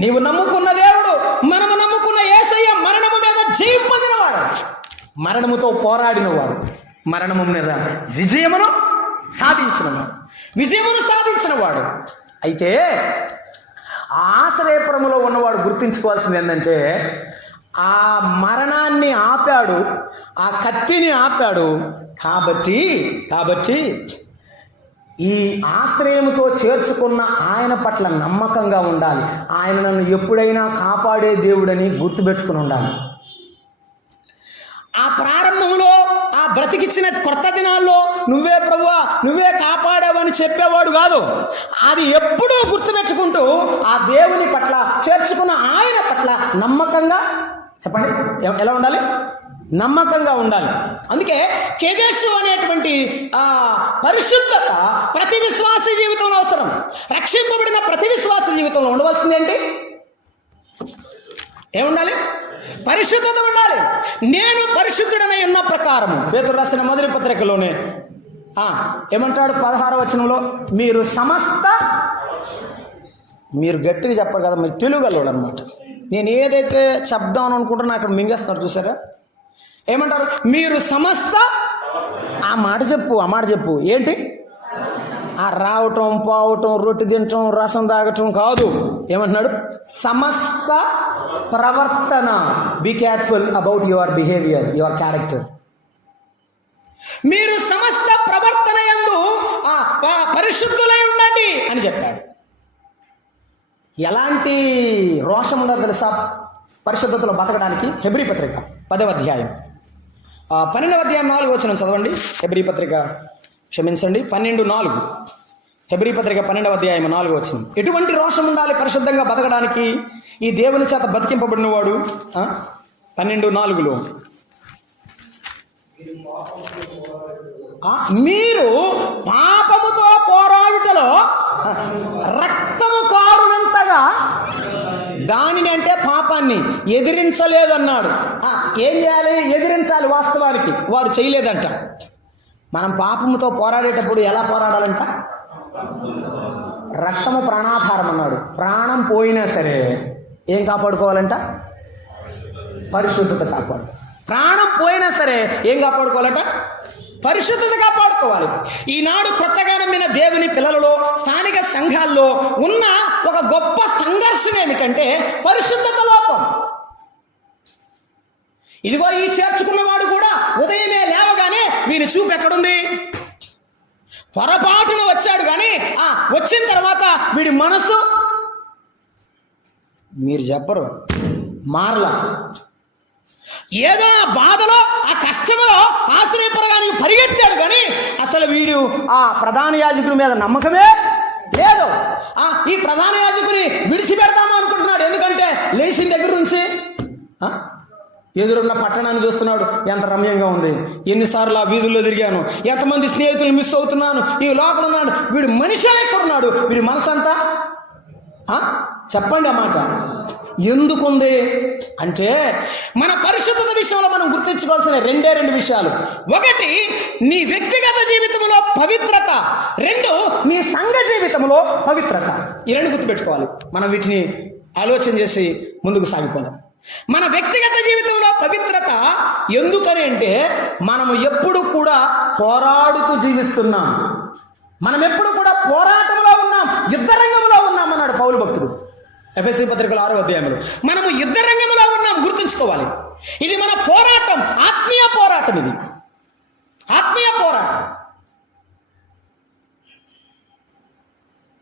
నీవు నమ్ముకున్న దేవుడు. మనము నమ్ముకున్న యేసయ్య మరణము మీద జయం పొందినవాడు, మరణముతో పోరాడినవాడు, మరణము మీద విజయమును సాధించినవాడు. అయితే ఆశ్రయపురములో ఉన్నవాడు గుర్తించుకోవాల్సింది ఏంటంటే, ఆ మరణాన్ని ఆపాడు, ఆ కత్తిని ఆపాడు. కాబట్టి ఈ ఆశ్రయముతో చేర్చుకున్న ఆయన పట్ల నమ్మకంగా ఉండాలి. ఆయన నన్ను ఎప్పుడైనా కాపాడే దేవుడని గుర్తుపెట్టుకుని ఉండాలి. ఆ ప్రారంభంలో, ఆ బ్రతికిచ్చిన కొత్త దినాల్లో నువ్వే ప్రభువా, నువ్వే కాపాడావని చెప్పేవాడు కాదు. అది ఎప్పుడూ గుర్తుపెట్టుకుంటూ ఆ దేవుని పట్ల, చేర్చుకున్న ఆయన పట్ల నమ్మకంగా, చెప్పండి ఎలా ఉండాలి? నమ్మకంగా ఉండాలి. అందుకే కేదేశు అనేటువంటి పరిశుద్ధత ప్రతి విశ్వాస జీవితంలో అవసరం. రక్షింపబడిన ప్రతి విశ్వాస జీవితంలో ఉండవలసింది ఏంటి? ఏముండాలి? పరిశుద్ధత ఉండాలి. నేను పరిశుద్ధుడనై ఉన్న ప్రకారము, పేతురు రాసిన మొదటి పత్రికలోనే ఏమంటాడు? 16వ వచనంలో, మీరు గట్టిగా చెప్పరు కదా, మీరు తెలుగులోడు అనమాట. నేను ఏదైతే చెప్దామని అనుకుంటున్నా అక్కడ మింగేస్తున్నారు, చూసారా? ఏమంటారు? మీరు సమస్త, ఆ మాట చెప్పు ఏంటి? ఆ రావటం, పోవటం, రొట్టె తినటం, రసం తాగటం కాదు. ఏమంటున్నాడు? సమస్త ప్రవర్తన. Be careful about your behaviour, your character. మీరు సమస్త ప్రవర్తన యందు పరిశుద్ధులై ఉండండి అని చెప్పాడు. ఎలాంటి రోషం ఉండదు తెలుసా పరిశుద్ధతలో బతకడానికి? హెబ్రీ పత్రిక 10వ అధ్యాయం 12వ అధ్యాయం 4వ వచనం చదవండి. హెబ్రీ పత్రిక 12:4. హెబ్రీ పత్రిక 12వ అధ్యాయం 4వ వచనం. ఎటువంటి రోషం ఉండాలి పరిశుద్ధంగా బతకడానికి? ఈ దేవుని చేత బతికింపబడిన వాడు 12:4లో, మీరు పాపముతో పోరాడుటలో రక్తము కారునంత పాపాన్ని ఎదిరించలేదన్నాడు. ఏం చేయాలి? ఎదిరించాలి. వాస్తవానికి వారు చేయలేదంట. మనం పాపముతో పోరాడేటప్పుడు ఎలా పోరాడాలంట? రక్తము ప్రాణాధారం అన్నాడు. ప్రాణం పోయినా సరే ఏం కాపాడుకోవాలంట? పరిశుద్ధత కాపాడు. ప్రాణం పోయినా సరే ఏం కాపాడుకోవాలంట? పరిశుద్ధత కాపాడుకోవాలి. ఈనాడు కొత్తగా నమ్మిన దేవుని పిల్లలలో, స్థానిక సంఘాల్లో ఉన్న ఒక గొప్ప సంఘర్షణ ఏమిటంటే పరిశుద్ధత లోపం. ఇదిగో ఈ చేర్చుకున్నవాడు కూడా ఉదయమే లేవగానే వీని చూపు ఎక్కడుంది? పొరపాటున వచ్చాడు కానీ వచ్చిన తర్వాత వీడి మనసు, మీరు చెప్పరు, మారలా. ఏదో ఆ బాధలో, ఆ కష్టంలో ఆశ్రయపరగానికి పరిగెత్తాడు కానీ అసలు వీడు ఆ ప్రధాన యాజకుడి మీద నమ్మకమే లేదు. ఈ ప్రధాన యాజకుని విడిచిపెడతాము అనుకుంటున్నాడు. ఎందుకంటే లేచిన దగ్గర నుంచి ఎదురున్న పట్టణాన్ని చూస్తున్నాడు, ఎంత రమ్యంగా ఉంది, ఎన్నిసార్లు ఆ వీధుల్లో తిరిగాను, ఎంతమంది స్నేహితులు మిస్ అవుతున్నాను, ఈ లోపల ఉన్నాడు. వీడు మనిషి ఎక్కడున్నాడు? వీడి మనసు అంతా చెప్పండి ఆ మాట ఎందుకుంది అంటే, మన పరిశుద్ధత విషయంలో మనం గుర్తించుకోవాల్సిన రెండు విషయాలు. ఒకటి, నీ వ్యక్తిగత జీవితంలో పవిత్రత. రెండు, నీ సంఘ జీవితంలో పవిత్రత. ఈ రెండు గుర్తుపెట్టుకోవాలి. మనం వీటిని ఆలోచన చేసి ముందుకు సాగిపోదాం. మన వ్యక్తిగత జీవితంలో పవిత్రత ఎందుకని అంటే, మనము ఎప్పుడు కూడా పోరాడుతూ జీవిస్తున్నాం. మనం ఎప్పుడు కూడా పోరాటంలో ఉన్నాం, యుద్ధ రంగంలో ఉన్నాం అన్నాడు పౌలు భక్తుడు ఎఫెసీ పత్రికల 6వ అధ్యాయంలో. మనము యుద్ధ రంగంలో ఉన్నాం, గుర్తుంచుకోవాలి. ఇది మన పోరాటం, ఆత్మీయ పోరాటం. ఇది ఆత్మీయ పోరాటం.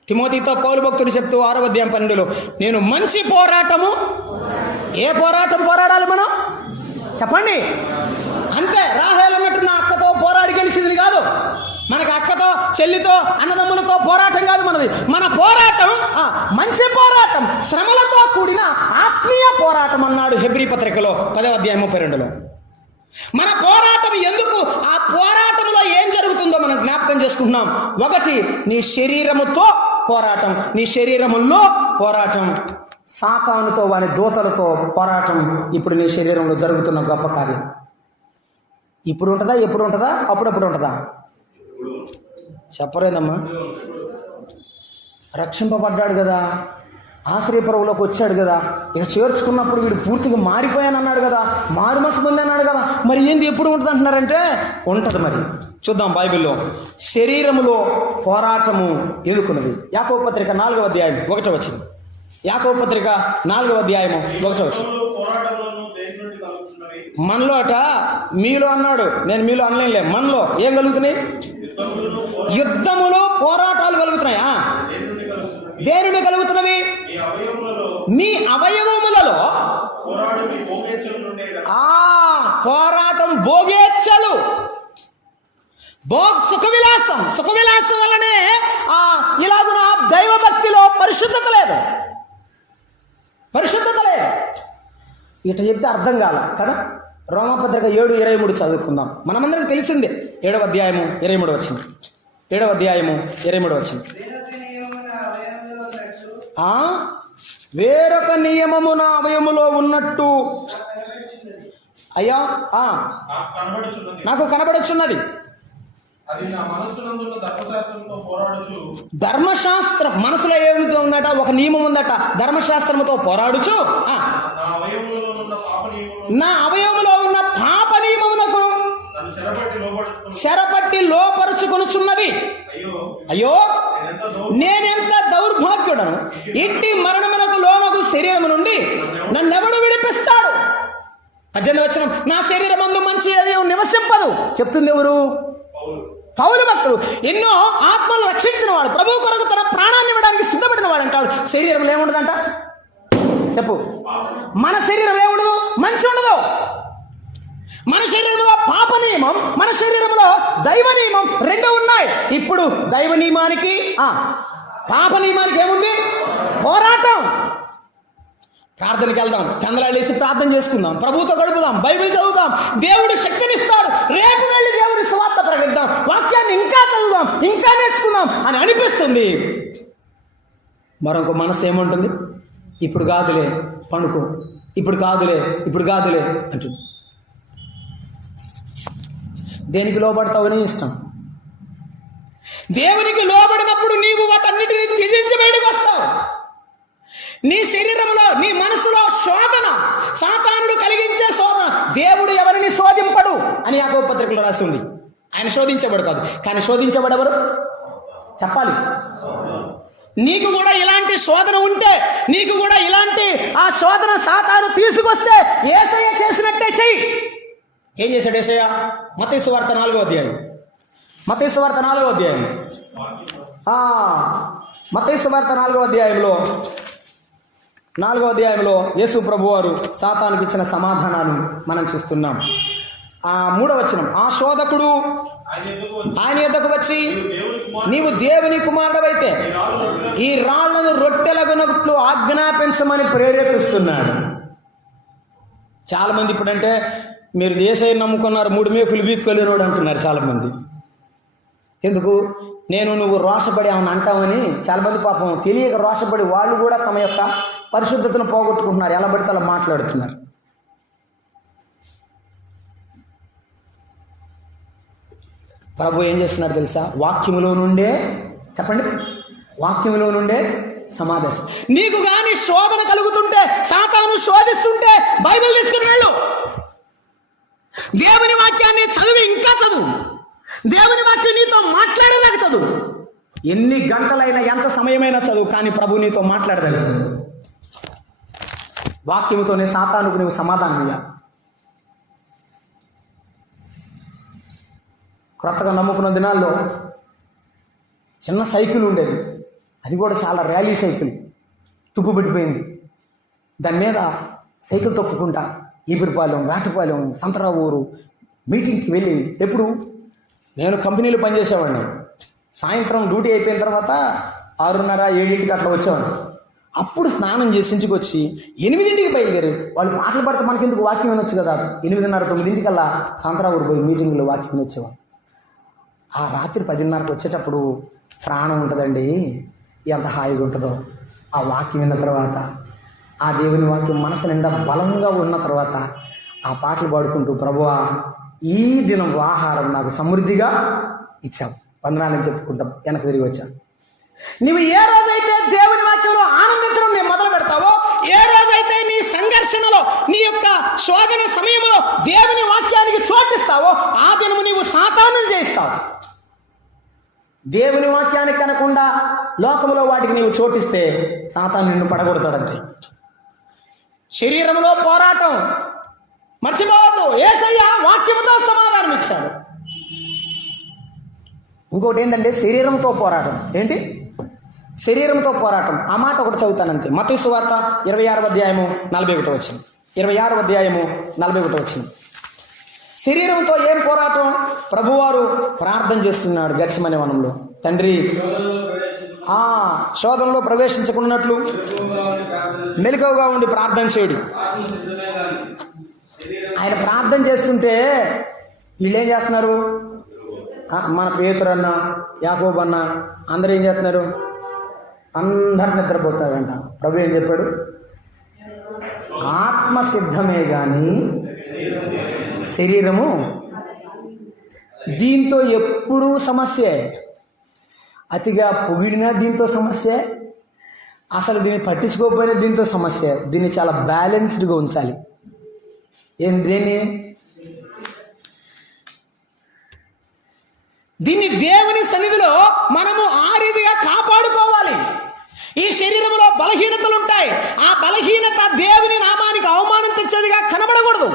తిమోతితో పౌలు భక్తుడు చెప్తూ 6వ అధ్యాయం 12లో, నేను మంచి పోరాటము. ఏ పోరాటం పోరాడాలి మనం? చెప్పండి. అంతే, రాహేలు అన్నట్టు నా అక్కతో పోరాడి గెలిచింది కాదు. మనకు అక్కతో, చెల్లితో, అన్నదమ్ములతో పోరాటం కాదు మనది. మన పోరాటం మంచి పోరాటం, శ్రమలతో కూడిన ఆత్మీయ పోరాటం అన్నాడు హెబ్రీ పత్రికలో 10వ అధ్యాయం 32లో. మన పోరాటం ఎందుకు? ఆ పోరాటంలో ఏం జరుగుతుందో మనం జ్ఞాపకం చేసుకుంటున్నాం. ఒకటి, నీ శరీరముతో పోరాటం, నీ శరీరములో పోరాటం. సాతానుతో, వాని దూతలతో పోరాటం ఇప్పుడు నీ శరీరంలో జరుగుతున్న గొప్ప కార్యం. ఇప్పుడు ఉంటుందా? ఎప్పుడు ఉంటుందా? అప్పుడప్పుడు ఉంటుందా? చెప్పలేదమ్మా. రక్షింపబడ్డాడు కదా, ఆశ్రయపురంలోకి వచ్చాడు కదా, ఇక చేర్చుకున్నప్పుడు వీడు పూర్తిగా మారిపోయానన్నాడు కదా, మారు మనసు పొంది అన్నాడు కదా. మరి ఏంది ఎప్పుడు ఉంటుంది అంటున్నారంటే, ఉంటుంది. మరి చూద్దాం బైబిల్లో. శరీరములో పోరాటము ఎందుకున్నది? యాకోబు పత్రిక 4వ అధ్యాయం 1వ వచనం. యాకోబు పత్రిక 4వ అధ్యాయము 1వ వచనం. మనలో అట, మీలో అన్నాడు, నేను మీలో అనలేనులే. మనలో ఏం కలుగుతున్నాయి? యుద్ధములో పోరాటాలు కలుగుతున్నాయి. దేనిని కలుగుతున్నవి? మీ అవయవములలో పోరాటం. భోగేచ్ఛలు, సుఖవిలాసం. సుఖవిలాసం వల్లనే ఇలాగున దైవభక్తిలో పరిశుద్ధత లేదు. పరిశుద్ధత లేదు. ఇట్లా చెప్తే అర్థం కాల కదా. రోమాపత్రిక 7:23 చదువుకుందాం. మనమందరికి తెలిసిందే. 7వ అధ్యాయము 23 వచనం. 7వ అధ్యాయము 23 వచనం. వేరొక నియమము నా అవయములో ఉన్నట్టు అయ్యా నాకు కనబడుచున్నది. ధర్మశాస్త్రం మనసులో ఏమిటి ఉందట? ఒక నియమం ఉందట. ధర్మశాస్త్రముతో పోరాడుచు నా అవయములో ఉన్న పాప నియమమునకు చెరపట్టి లోపరుచుకొనుచున్నది. అయ్యో, నేనెంత దౌర్భాగ్యుడను! ఇంటి మరణమునకు లోనగు శరీరము నుండి నన్నెవడు విడిపిస్తాడు? 18వ వచనం. నా శరీరమందు మంచి నివసింపదు. చెప్తుంది ఎవరు? పౌలు భక్తుడు. ఎన్నో ఆత్మలు రక్షించిన వాడు, ప్రభు కొరకు తన ప్రాణాన్ని ఇవ్వడానికి సిద్ధపడిన వాడు అంటాడు. శరీరంలో ఏముండదంట? చెప్పు. మన శరీరంలో ఏముండదు? మంచి ఉండదు. మన శరీరంలో పాప నియమం, మన శరీరంలో దైవ నియమం రెండు ఉన్నాయి. ఇప్పుడు దైవ నియమానికి పాప నియమానికి ఏముంది? పోరాటం. ప్రార్థనకి వెళ్దాం, చందలాలేసి ప్రార్థన చేసుకుందాం, ప్రభుతో గడుపుదాం, బైబిల్ చదువుదాం, దేవుడు శక్తినిస్తాడు. రేపు వెళ్ళి దేవుడి సువార్త ప్రకటిద్దాం, వాక్యాన్ని ఇంకా చదువుదాం, ఇంకా నేర్చుకుందాం అని అనిపిస్తుంది. మరొక మనసు ఏముంటుంది? ఇప్పుడు కాదులే, పండుకో, ఇప్పుడు కాదులే అంటుంది. దేనికి లోబడతావని ఇష్టం. దేవునికి లోబడినప్పుడు నీవు వాటన్నిటిని త్యజించి బయటకు వస్తావు. నీ శరీరంలో, నీ మనసులో శోధన, సాతానుడు కలిగించే శోధన. దేవుడు ఎవరిని శోధింపడు అని యాకోబు పత్రికలో రాసి ఉంది. ఆయన శోధించబడు కాదు, కానీ శోధించబడెవరు చెప్పాలి. నీకు కూడా ఇలాంటి శోధన ఉంటే, నీకు కూడా ఇలాంటి ఆ శోధన సాతాను తీసుకొస్తే యేసయ్య చేసినట్టే చెయ్యి. ఏం చేశాడు యేసయ్య? మత్తయి సువార్త 4వ అధ్యాయం. మత్తయి సువార్త 4వ అధ్యాయం. మత్తయి సువార్త 4వ అధ్యాయంలో 4వ అధ్యాయంలో యేసు ప్రభువారు సాతానుకి ఇచ్చిన సమాధానాన్ని మనం చూస్తున్నాం. 3వ వచనం. ఆ శోధకుడు ఆయన యొద్దకు వచ్చి, నీవు దేవుని కుమారుడవైతే ఈ రాళ్లను రొట్టెలగునట్లు ఆజ్ఞాపించమని ప్రేరేపిస్తున్నాడు. చాలా మంది ఇప్పుడంటే మీరు యేసయ్యను నమ్ముకున్నారు, 3 మేకులు బీక్కోలేనోడు అంటున్నారు చాలామంది. ఎందుకు? నువ్వు రోషపడి ఆమెను అంటామని చాలామంది పాపం తెలియక రోషపడి వాళ్ళు కూడా తమ యొక్క పరిశుద్ధతను పోగొట్టుకుంటున్నారు. ఎలా పడితే అలా మాట్లాడుతున్నారు. ప్రభు ఏం చేస్తున్నారు తెలుసా? వాక్యములో నుండే, చెప్పండి, వాక్యములో నుండే సమావేశం. నీకు కానీ శోధన కలుగుతుంటే, సాతాను శోధిస్తుంటే బైబిల్ తీసుకుని వెళ్ళు. దేవుని వాక్యాన్ని చదివి ఇంకా చదువు. దేవుని వాక్యం నీతో మాట్లాడలేక చదువు. ఎన్ని గంటలైనా ఎంత సమయమైనా చదువు, కానీ ప్రభు నీతో మాట్లాడలేదు. వాక్యముతోనే సాతానుకు నువ్వు సమాధానం ఇవ్వాలి. క్రొత్తగా నమ్ముకున్న దినాల్లో చిన్న సైకిల్ ఉండేది, అది కూడా చాలా ర్యాలీ సైకిల్, తుప్పు పెట్టిపోయింది. దాని మీద సైకిల్ తొక్కుకుంటా ఈపురిపాలెం, వేటపాలెం, సంతరావు ఊరు మీటింగ్కి వెళ్ళి, ఎప్పుడు నేను కంపెనీలో పనిచేసేవాడిని. సాయంత్రం డ్యూటీ అయిపోయిన తర్వాత 6:30, 7 అట్లా వచ్చేవాడిని. అప్పుడు స్నానం చేసి ఇంటికి వచ్చి 8ంటికి బయలుదేరి వాళ్ళు పాటలు పడితే మనకెందుకు వాక్యం వినొచ్చు కదా. 8:30, 9 సంతరావు ఊరు పోయి మీటింగ్లో వాక్యం వినొచ్చేవాడు. ఆ రాత్రి 10:30కి వచ్చేటప్పుడు ప్రాణం ఉంటుందండి, ఎంత హాయిగా ఉంటుందో. ఆ వాక్యం విన్న తర్వాత, ఆ దేవుని వాక్యం మనసు నిండా బలంగా ఉన్న తర్వాత ఆ పాటలు పాడుకుంటూ, ప్రభువా ఈ దినం ఆహారం నాకు సమృద్ధిగా ఇచ్చావు, వందనాలని చెప్పుకుంటాం వెనక్కి తిరిగి వచ్చాను. నువ్వు ఏ రోజైతే దేవుని వాక్యంలో ఆనందించడం నేను మొదలు పెడతావో, ఏ రోజైతే నీ సంఘర్షణలో, నీ యొక్క శోధన సమయంలో దేవుని వాక్యానికి చోటిస్తావో, ఆ దినము నీవు సాతాను జయిస్తావు. దేవుని వాక్యానికి కనకుండా లోకంలో వాటికి నీవు చోటిస్తే సాతాను నిన్ను పడగొడతాడంతే. శరీరంలో పోరాటం మర్చిపోవద్దు. యేసయ్య వాక్యముతో సమాధానం ఇచ్చాడు. ఇంకోటి ఏంటంటే శరీరంతో పోరాటం. ఏంటి? శరీరంతో పోరాటం. ఆ మాట ఒకటి చదువుతానంతే. మత్తయి సువార్త 26వ అధ్యాయము 41వ వచనం. 26వ అధ్యాయము 41వ వచనం. శరీరంతో ఏం పోరాటం? ప్రభువారు ప్రార్థన చేస్తున్నాడు గెత్సేమనే వనంలో. తండ్రి, శోధనలో ప్రవేశించకున్నట్లు మెలకువగా ఉండి ప్రార్థన చేయడు. ఆయన ప్రార్థన చేస్తుంటే వీళ్ళు ఏం చేస్తున్నారు? మన పేతురు అన్న, యాకోబు అన్న అందరూ ఏం చేస్తున్నారు? అందరు నిద్రపోతారంట. ప్రభు ఏం చెప్పాడు? ఆత్మ సిద్ధమే కానీ శరీరము. దీంతో ఎప్పుడూ సమస్యే. అతిగా పొగిడినా దీంతో సమస్య, అసలు దీన్ని పట్టించుకోకపోయినా దీంతో సమస్య. దీన్ని చాలా బ్యాలెన్స్డ్గా ఉంచాలి. దీన్ని దేవుని సన్నిధిలో మనము ఆ రీతిగా కాపాడుకోవాలి. ఈ శరీరంలో బలహీనతలు ఉంటాయి. ఆ బలహీనత దేవుని నామానికి అవమానం తెచ్చేదిగా కనబడకూడదు.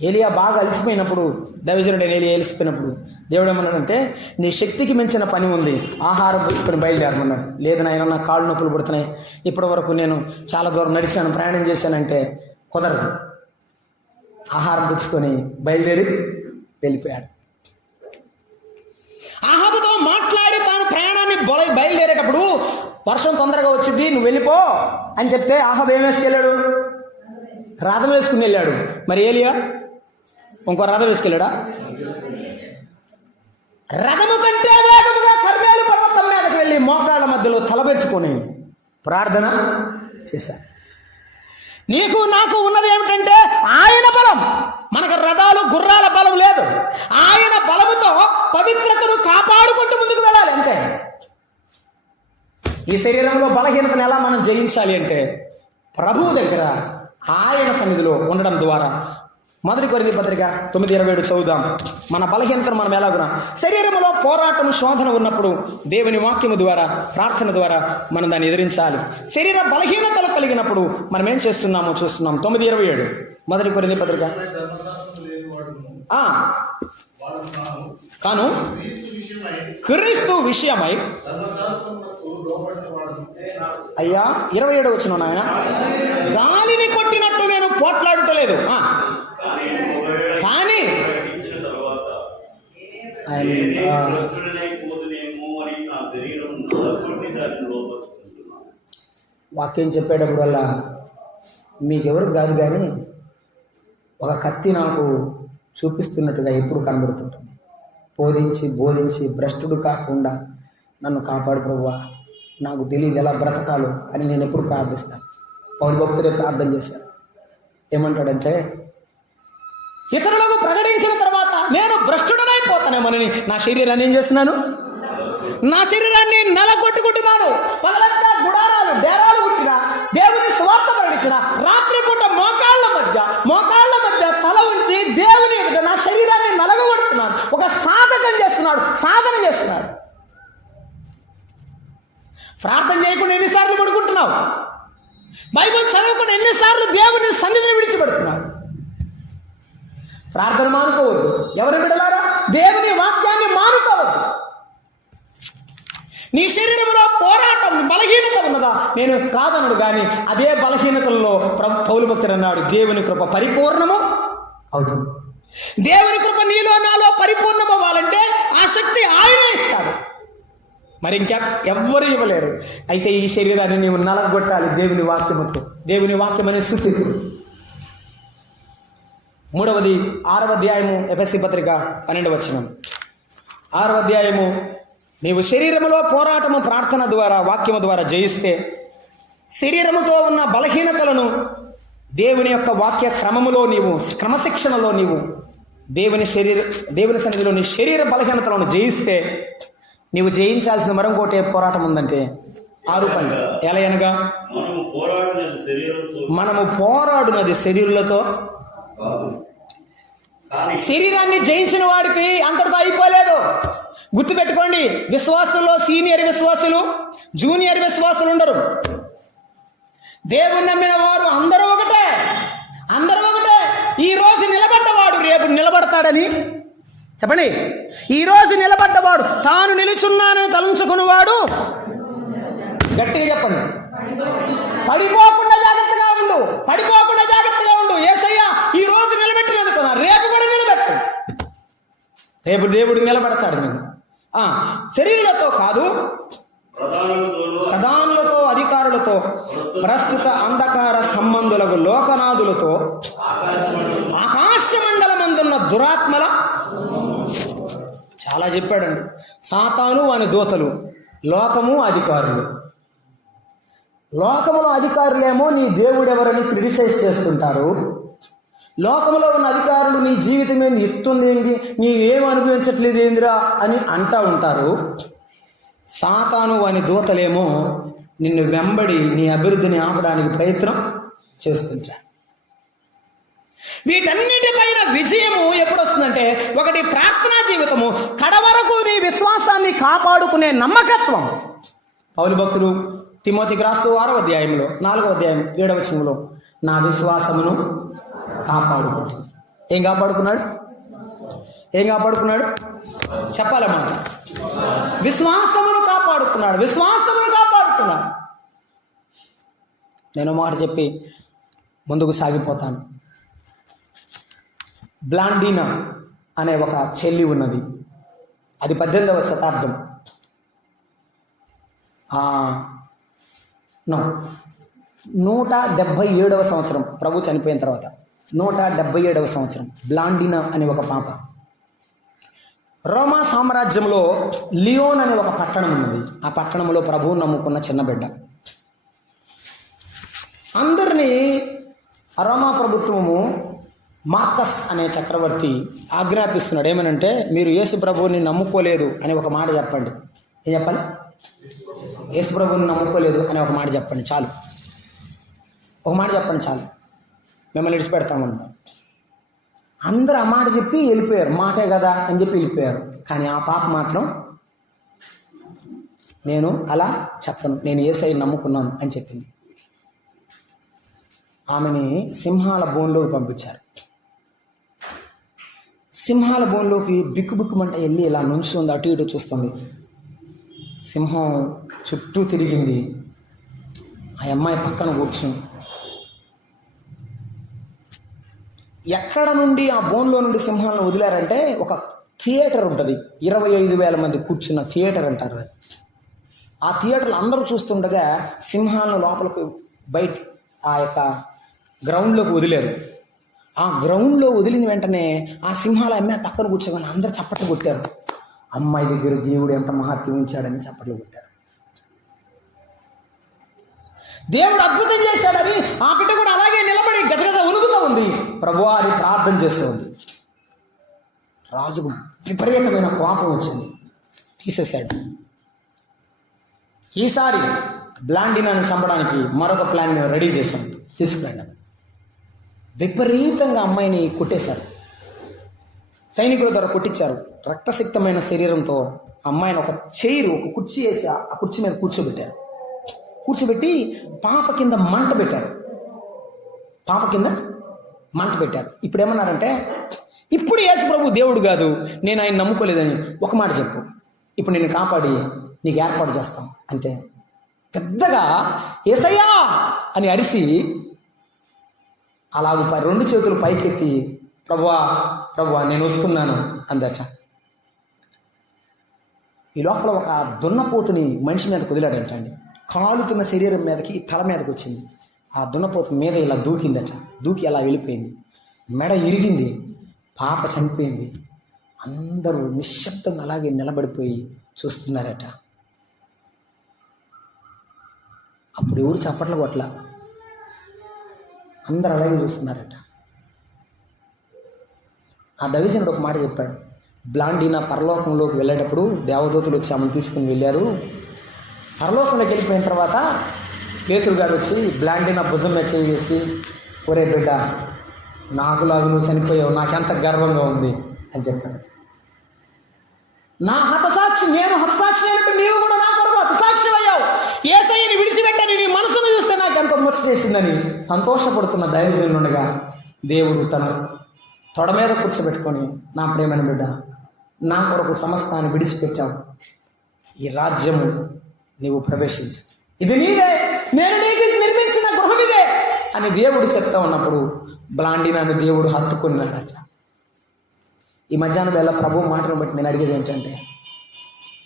ఏలియా బాగా అలసిపోయినప్పుడు, దైవజనుడైన ఏలియా అలసిపోయినప్పుడు దేవుడు ఏమన్నాడంటే, నీ శక్తికి మించిన పని ఉంది, ఆహారం పుచ్చుకొని బయలుదేరమన్నాడు. లేదు నాయన, నా కాళ్ళు నొప్పులు పుడుతున్నాయి, ఇప్పటి వరకు నేను చాలా దూరం నడిచాను, ప్రయాణం చేశానంటే కుదరదు. ఆహారం పుచ్చుకొని బయలుదేరి వెళ్ళిపోయాడు. ఆహాబుతో మాట్లాడి తాను ప్రయాణాన్ని బయలుదేరేటప్పుడు వర్షం తొందరగా వచ్చింది, నువ్వు వెళ్ళిపో అని చెప్తే ఆహాబు ఏం వేసుకెళ్ళాడు? రథం వేసుకుని వెళ్ళాడు. మరి ఏలియా ఇంకో రథం వేసుకెళ్ళాడా? రథము కంటే వేగముగా కర్మేలు పర్వతం మీదకి వెళ్ళి మోకాళ్ళ మధ్యలో తలబెట్టుకొని ప్రార్థన చేశారు. నీకు నాకు ఉన్నది ఏమిటంటే ఆయన బలం. మనకు రథాలు గుర్రాల బలం లేదు. ఆయన బలముతో పవిత్రతను కాపాడుకుంటూ ముందుకు వెళ్ళాలి అంతే. ఈ శరీరంలో బలహీనతను ఎలా మనం జయించాలి అంటే ప్రభువు దగ్గర ఆయన సన్నిధిలో ఉండడం ద్వారా. 1 కొరింథీ పత్రిక 9:27 చదువుదాం. మన బలహీనతను మనం ఎలాగున్నా శరీరంలో పోరాటం శోధన ఉన్నప్పుడు దేవుని వాక్యము ద్వారా ప్రార్థన ద్వారా మనం దాన్ని ఎదిరించాలి. శరీర బలహీనతలు కలిగినప్పుడు మనం ఏం చేస్తున్నామో చూస్తున్నాం. 9:27 1 కొరింథీ పత్రిక. కాను క్రీస్తు విషయమై అయ్యా 27 వచ్చిన నాయన, గాలిని కొట్టినట్టు నేను పోట్లాడుటలేదు, కానీ వాక్యం చెప్పేటప్పుడు వల్ల మీకెవరికి కాదు, కానీ ఒక కత్తి నాకు చూపిస్తున్నట్టుగా ఎప్పుడు కనబడుతుంటుంది. బోధించి భ్రష్టుడు కాకుండా నన్ను కాపాడు ప్రభువా, నాకు తెలియదు ఎలా బ్రతకాలో అని నేను ఎప్పుడు ప్రార్థిస్తాను. పౌలు భక్తుడే ప్రార్థన చేశాను. ఏమంటాడంటే, ఇతరులకు ప్రకటించిన తర్వాత నేను భ్రష్టుడనైపోతానేమోనని నా శరీరాన్ని ఏం చేస్తున్నాను, నా శరీరాన్ని నలగొట్టుకుంటున్నాను. పగలంతా గుడారాలు డేరాలు కుట్టినా, దేవుని స్వార్థ ప్రకటించిన, రాత్రిపూట మోకాళ్ళ మధ్య తల ఉంచి దేవుని ఎదుట నా శరీరాన్ని నలగొడుతున్నాను. ఒక సాధన చేస్తున్నాడు. ప్రార్థన చేయకుండా ఎన్నిసార్లు పడుకుంటున్నావు? బైబిల్ చదవకుండా ఎన్నిసార్లు దేవుని సన్నిధిని విడిచిపెడుతున్నావు? ప్రార్థన మానుకోవద్దు. ఎవరు బిడ్డలారా, దేవుని వాక్యాన్ని మానుకోవద్దు. నీ శరీరంలో పోరాటం బలహీనత ఉన్నదా? నేను కాదనడు, కానీ అదే బలహీనతల్లో పౌలు భక్తుడు అన్నాడు, దేవుని కృప పరిపూర్ణము అవుతుంది. దేవుని కృప నీలో నాలో పరిపూర్ణం అవ్వాలంటే ఆ శక్తి ఆయనే ఇస్తాడు, మరి ఎవ్వరు ఇవ్వలేరు. అయితే ఈ శరీరాన్ని నీవు నలగొట్టాలి దేవుని వాక్యముతో. దేవుని వాక్యం అనే స్తుతి. 6వ అధ్యాయము ఎఫెసీ పత్రిక 12వ వచనం. 6వ అధ్యాయము, నీవు శరీరములో పోరాటము ప్రార్థన ద్వారా వాక్యము ద్వారా జయిస్తే శరీరముతో ఉన్న బలహీనతలను దేవుని యొక్క వాక్య క్రమములో నీవు క్రమశిక్షణలో నీవు దేవుని సన్నిధిలో నీ శరీర బలహీనతలను జయిస్తే నీవు జయించాల్సిన మరొకటి పోరాటం ఉందంటే 6 పని. ఎలా అనగా, మనము పోరాడునది శరీరులతో. శరీరాన్ని జయించిన వాడికి అంతటితో అయిపోలేదు. గుర్తుపెట్టుకోండి, విశ్వాసుల్లో సీనియర్ విశ్వాసులు, జూనియర్ విశ్వాసులు ఉండరు. దేవుని నమ్మిన వారు అందరూ ఒకటే. ఈ రోజు నిలబడ్డవాడు రేపు నిలబడతాడని చెప్పండి. ఈ రోజు నిలబడ్డవాడు, తాను నిలుచున్నానని తలంచుకున్నవాడు, గట్టిగా చెప్పండి, పడిపోకుండా జాగ్రత్తగా ఉండు. యేసయ్య ఈ రోజు నిలబెట్టినందుకు రేపు కూడా నిలబెట్టు. రేపు దేవుడు నిలబెడతాడు నేను. శరీరులతో కాదు, ప్రధానులతో, అధికారులతో, ప్రస్తుత అంధకార సంబంధులకు, లోకనాథులతో, ఆకాశ మండలమందున్న దురాత్మల, చాలా చెప్పాడండి. సాతాను వాని దూతలు, లోకము అధికారులు. లోకములో అధికారులేమో నీ దేవుడు ఎవరని క్రిటిసైజ్ చేస్తుంటారు. లోకములో ఉన్న అధికారులు నీ జీవితం ఏంది, ఎత్తుంది ఏంటి, నీవేం అనుభవించట్లేదు ఏందిరా అని అంటూ ఉంటారు. సాతాను వాని దూతలేమో నిన్ను వెంబడి నీ అభివృద్ధిని ఆపడానికి ప్రయత్నం చేస్తుంటారు. వీటన్నిటిపైన విజయము ఎప్పుడు వస్తుందంటే, ఒకటి ప్రార్థనా జీవితము, కడవరకు నీ విశ్వాసాన్ని కాపాడుకునే నమ్మకత్వం. పౌలు భక్తుడు తిమోతికి రాస్తూ 6వ అధ్యాయంలో 4వ అధ్యాయం 7వ వచనంలో, నా విశ్వాసమును కాపాడుకుంటుంది. ఏం కాపాడుకున్నాడు చెప్పాలన్నమాట. విశ్వాసమును కాపాడుకున్నాడు. నేను మాట చెప్పి ముందుకు సాగిపోతాను. బ్లాండీనా అనే ఒక చెల్లి ఉన్నది. అది 18వ శతాబ్దం. 177వ సంవత్సరం ప్రభు చనిపోయిన తర్వాత 177వ సంవత్సరం బ్లాండీనా అనే ఒక పాప. రోమా సామ్రాజ్యంలో లియోన్ అనే ఒక పట్టణం ఉన్నది. ఆ పట్టణంలో ప్రభువుని నమ్ముకున్న చిన్న బిడ్డ. అందరినీ రోమా ప్రభుత్వము మార్కస్ అనే చక్రవర్తి ఆజ్ఞాపిస్తున్నాడు. ఏమనంటే, మీరు యేసు ప్రభువుని నమ్ముకోలేదు అని ఒక మాట చెప్పండి. ఏం చెప్పాలి? యేసు ప్రభువుని నమ్ముకోలేదు అని ఒక మాట చెప్పండి చాలు. ఒక మాట చెప్పండి చాలు, మిమ్మల్ని విడిచిపెడతామన్నారు. అందరూ ఆ మాట చెప్పి వెళ్ళిపోయారు. మాటే కదా అని చెప్పి వెళ్ళిపోయారు. కానీ ఆ పాప మాత్రం, నేను అలా చెప్పను, నేను యేసయ్యని నమ్ముకున్నాను అని చెప్పింది. ఆమెని సింహాల బోన్లోకి పంపించారు. సింహాల బోన్లోకి బిక్కుబిక్కుమంట వెళ్ళి ఇలా నుంచుంది, అటు ఇటు చూస్తుంది. సింహం చుట్టూ తిరిగింది. ఆ అమ్మాయి పక్కన కూర్చుంది. ఎక్కడ నుండి ఆ బోన్లో నుండి సింహాలను వదిలారంటే, ఒక థియేటర్ ఉంటుంది, 25,000 మంది కూర్చున్న థియేటర్ అంటారు అది. ఆ థియేటర్లో అందరూ చూస్తుండగా సింహాలను లోపలికి బయట ఆ యొక్క గ్రౌండ్లోకి వదిలేరు. ఆ గ్రౌండ్లో వదిలిన వెంటనే ఆ సింహాల అమ్మాయి పక్కన కూర్చోగానే అందరూ చప్పట్లు కొట్టారు. అమ్మాయి దగ్గర దేవుడు ఎంత మహత్యం ఉంచాడని చప్పట్లు కొట్టారు. దేవుడు అద్భుతం చేశాడని ఆ బిడ్డ కూడా అలాగే నిలబడి గజగజ ఉనుగుతూ ఉంది. ప్రభువా అని ప్రార్థన చేస్తూ ఉంది. రాజుకు విపరీతమైన కోపం వచ్చింది, తీసేశాడు. ఈసారి బ్లాండినాను చంపడానికి మరొక ప్లాన్ మేము రెడీ చేశాం, తీసుకురండి. విపరీతంగా అమ్మాయిని కొట్టేశారు. సైనికుల ద్వారా కొట్టించారు. రక్తసిక్తమైన శరీరంతో అమ్మాయిని ఒక చైరు, ఒక కుర్చీ వేసి ఆ కుర్చీ మీద కూర్చోబెట్టారు. కూర్చోబెట్టి పాప కింద మంట పెట్టారు. పాప కింద మంట పెట్టారు. ఇప్పుడు ఏమన్నారంటే, ఇప్పుడు యేసు ప్రభు దేవుడు కాదు, నేను ఆయన నమ్ముకోలేదని ఒక మాట చెప్పు, ఇప్పుడు నేను కాపాడి నీకు ఏర్పాటు చేస్తాం అంటే, పెద్దగా యేసయ్యా అని అరిసి అలా 2 చేతులు పైకెత్తి, ప్రభువా ప్రభువా నేను వస్తున్నాను అందట. ఈ లోపల ఒక దున్నపోతుని మనిషి మీదకి వదిలాడంటండి. కాలుతున్న శరీరం మీదకి తల మీదకి వచ్చింది. ఆ దున్నపోతు మీద ఇలా దూకిందట. దూకి అలా వెళ్ళిపోయింది. మెడ ఇరిగింది. పాప చనిపోయింది. అందరూ నిశ్శబ్దంగా అలాగే నిలబడిపోయి చూస్తున్నారట. అప్పుడు ఎవరు చప్పట్లు కొట్ల, అందరు అలాగే చూస్తున్నారట. ఆ దైవజనుడు ఒక మాట చెప్పాడు, బ్లాండినా పరలోకంలోకి వెళ్ళేటప్పుడు దేవదూతలు వచ్చి ఆమెను తీసుకుని వెళ్ళారు. పరలోకంలోకి వెళ్ళిపోయిన తర్వాత పేతురు గారు వచ్చి బ్లాండినా భుజం మీద చేసి, ఒరే బిడ్డ, నాకులాగా నువ్వు చనిపోయావు, నాకెంత గర్వంగా ఉంది అని చెప్పాడు. నా హతసాక్షి, నేను హతసాక్షి అంటే నీవు కూడా నా కొరకు హతసాక్షి అయ్యావు. యేసయ్యని విడిచిపెట్టని నీ మనసును చూస్తే నాకు ఎంత ముచ్చట చేసిందని సంతోషపడుతున్న దైవజనుడుగా దేవుడు తన తొడ మీద కూర్చోబెట్టుకొని, నా ప్రేమైన బిడ్డ, నా కొరకు సమస్తాన్ని విడిచిపెట్టావు, ఈ రాజ్యము నీవు ప్రవేశించు, ఇది నీదే, నేను నీకు నిర్మించిన గృహం ఇదే అని దేవుడు చెప్తా ఉన్నప్పుడు బ్లాండినాను దేవుడు హత్తుకున్నాడట. ఈ మధ్యాహ్నం వేళ ప్రభు మాటను బట్టి నేను అడిగేది ఏంటంటే,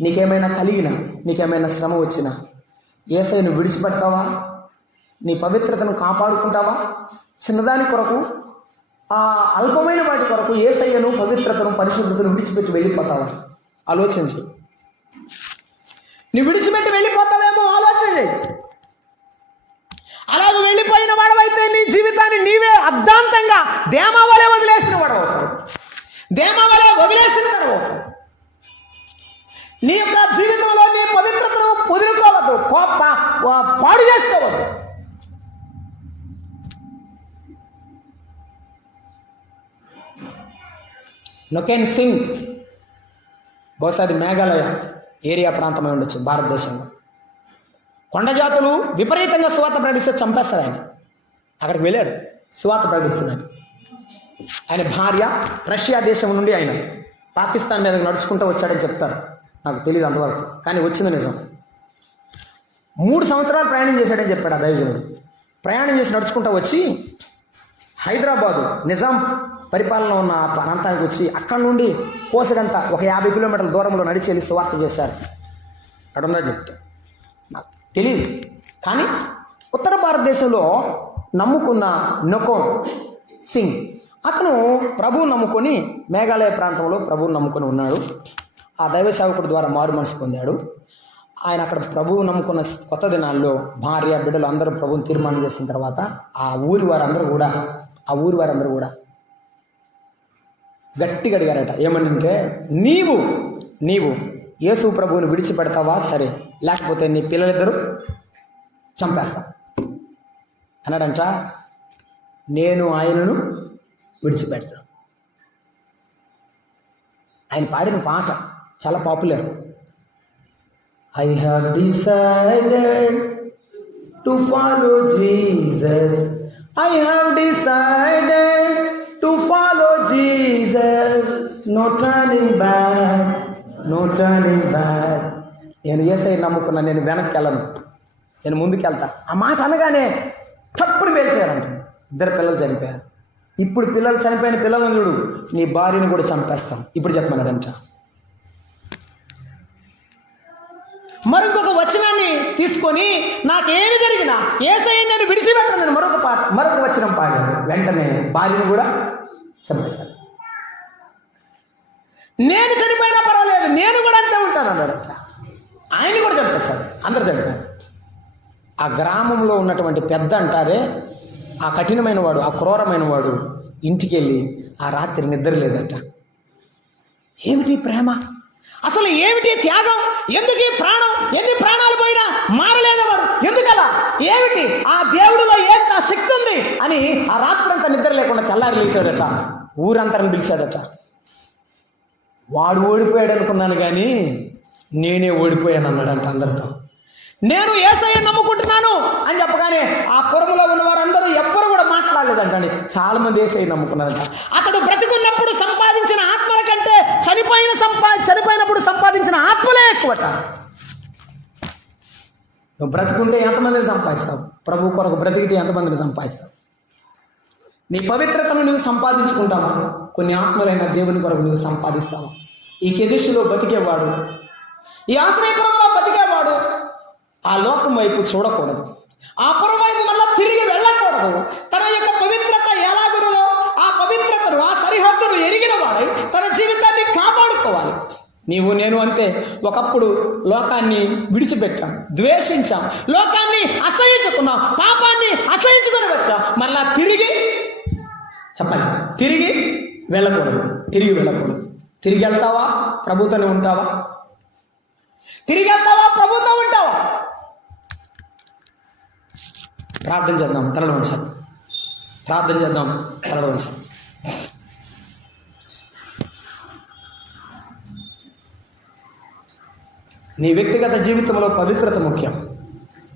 నీకేమైనా కలిగినా, నీకేమైనా శ్రమ వచ్చినా యేసయ్యను విడిచిపెడతావా? నీ పవిత్రతను కాపాడుకుంటావా? చిన్నదాని కొరకు, ఆ అల్పమైన వాటి కొరకు యేసయ్యను, పవిత్రతను, పరిశుద్ధతను విడిచిపెట్టి వెళ్ళిపోతావా? ఆలోచించి. నువ్వు విడిచిపెట్టి వెళ్ళిపోతావేమో ఆలోచించి. అలాగే వెళ్ళిపోయిన వాడవైతే నీ జీవితాన్ని నీవే అర్ధాంతంగా దేమా వలె వదిలేసిన వాడవుతావు. దేమా వలె వదిలేసిన వాడవుతావు. నీ యొక్క జీవితంలో నీ పవిత్రతను వదులుకోవద్దు, పాడు చేసుకోవద్దు. నొకెన్ సింగ్, బహుశా అది మేఘాలయ ఏరియా ప్రాంతమై ఉండొచ్చు భారతదేశంలో. కొండ జాతులు విపరీతంగా సువార్త ప్రకటిస్తే చంపేస్తారు ఆయన. అక్కడికి వెళ్ళాడు సువార్త ప్రకటిస్తున్నాడు. ఆయన భార్య రష్యా దేశం నుండి ఆయన పాకిస్తాన్ మీద నడుచుకుంటూ వచ్చాడని చెప్తారు, నాకు తెలియదు అంతవరకు, కానీ వచ్చింది నిజం. 3 సంవత్సరాలు ప్రయాణం చేశాడని చెప్పాడు ఆ దైవజనుడు. ప్రయాణం చేసి నడుచుకుంటూ వచ్చి హైదరాబాదు నిజాం పరిపాలన ఉన్న ప్రాంతానికి వచ్చి అక్కడి నుండి కోసడంతా ఒక 50 కిలోమీటర్ల దూరంలో నడిచి వెళ్ళి సువార్త చేశారు. అక్కడ ఉన్నది చెప్తా, నాకు తెలియదు. కానీ ఉత్తర భారతదేశంలో నమ్ముకున్న నొకోన్ సింగ్ అతను ప్రభువు నమ్ముకొని మేఘాలయ ప్రాంతంలో ప్రభువుని నమ్ముకొని ఉన్నాడు. ఆ దైవ సేవకుడి ద్వారా మారు మనసు పొందాడు. ఆయన అక్కడ ప్రభువు నమ్ముకున్న కొత్త దినాల్లో భార్య బిడ్డలు అందరూ ప్రభువుని తీర్మానం చేసిన తర్వాత ఆ ఊరి వారందరూ కూడా గట్టిగా అడిగారట. ఏమనంటే, నీవు యేసు ప్రభువుని విడిచిపెడతావా? సరే, లేకపోతే నీ పిల్లలిద్దరూ చంపేస్తా అన్నాడంట. నేను ఆయనను విడిచిపెడతాను. ఆయన పాడిన పాట చాలా popular. I have decided to follow Jesus. I have decided to follow Jesus. No turning back, no turning back. నేను యేసయ్య నమ్ముకున్నా, నేను వెనక్కి వెళ్ళను, నేను ముందుకెళ్తా. ఆ మాట అనగానే తప్పుడు పేల్చారంట. 2 పిల్లలు చనిపోయారు. ఇప్పుడు పిల్లలు చనిపోయిన పిల్లలను చూడు, నీ భార్యను కూడా చంపేస్తాం ఇప్పుడు చెప్పమన్నాడంట. మరొక వచనాన్ని తీసుకొని నాకేమి జరిగినా యేసయ్య నేను విడిచిపెట్టను మరొక వచనం పాడాడు. వెంటనే భార్యను కూడా చంపేశాడు. నేను చనిపోయినా పర్వాలేదు, నేను కూడా అంతే ఉంటాను అన్నాడు. ఆయన్ని కూడా చంపేశాడు. అందరు చనిపోయారు. ఆ గ్రామంలో ఉన్నటువంటి పెద్ద అంటారే, ఆ కఠినమైన వాడు, ఆ క్రూరమైన వాడు ఇంటికి వెళ్ళి ఆ రాత్రి నిద్ర లేదట. ఏమిటి ప్రేమ, అసలు ఏమిటి త్యాగం, ఎందుకు ప్రాణం, ఎన్ని ప్రాణాలు పోయినా మారలేదవాడు, ఎందుకలా, ఏమిటి ఆ దేవుడిలో ఏంత శక్తి ఉంది అని ఆ రాత్రంతా నిద్ర లేకుండా తెల్లారి లేచాడట. ఊరంతరం పిలిచాడట. వాడు ఓడిపోయాడు అనుకున్నాను కానీ నేనే ఓడిపోయాను అన్నాడంట అందరితో. నేను యేసయ్య నమ్ముకుంటున్నాను అని చెప్పగానే ఆ పురములో ఉన్న వారందరూ ఎవ్వరు కూడా మాట్లాడలేదంటండి. చాలా మంది యేసయ్య నమ్ముకున్నారంట. అతడు బ్రతికున్నప్పుడు సంపాదించిన ఆత్మల కంటే చనిపోయినప్పుడు సంపాదించిన ఆత్మలే ఎక్కువట. నువ్వు బ్రతుకుంటే ఎంతమందిని సంపాదిస్తావు? ప్రభు కొరకు బ్రతికితే ఎంతమందిని సంపాదిస్తావు? నీ పవిత్రతను నువ్వు సంపాదించుకుంటావా? కొన్ని ఆత్మలైన దేవుని కొరకు నువ్వు సంపాదిస్తావా? ఈ కెదెషులో బతికేవాడు, ఈ ఆశ్రయపురంలో బతికేవాడు ఆ లోకం వైపు చూడకూడదు, ఆ పురం వైపు మళ్ళా తిరిగి వెళ్ళకూడదు. తన యొక్క పవిత్రత ఎలాగున్నదో ఆ పవిత్రతను, ఆ సరిహద్దును ఎరిగిన వాడై తన జీవితాన్ని కాపాడుకోవాలి. నీవు నేను అంతే. ఒకప్పుడు లోకాన్ని విడిచిపెట్టాం, ద్వేషించాం, లోకాన్ని అసహించుకున్నాం, పాపాన్ని అసహించుకొని వచ్చాం. మళ్ళా తిరిగి వెళ్ళకూడదు. తిరిగి వెళ్తావా? ప్రభుతోనే ఉంటావా? తిరిగి వెళ్తావా? ప్రభుతో ఉంటావా? ప్రార్థన చేద్దాం, తలలు వంచాలి. నీ వ్యక్తిగత జీవితంలో పవిత్రత ముఖ్యం.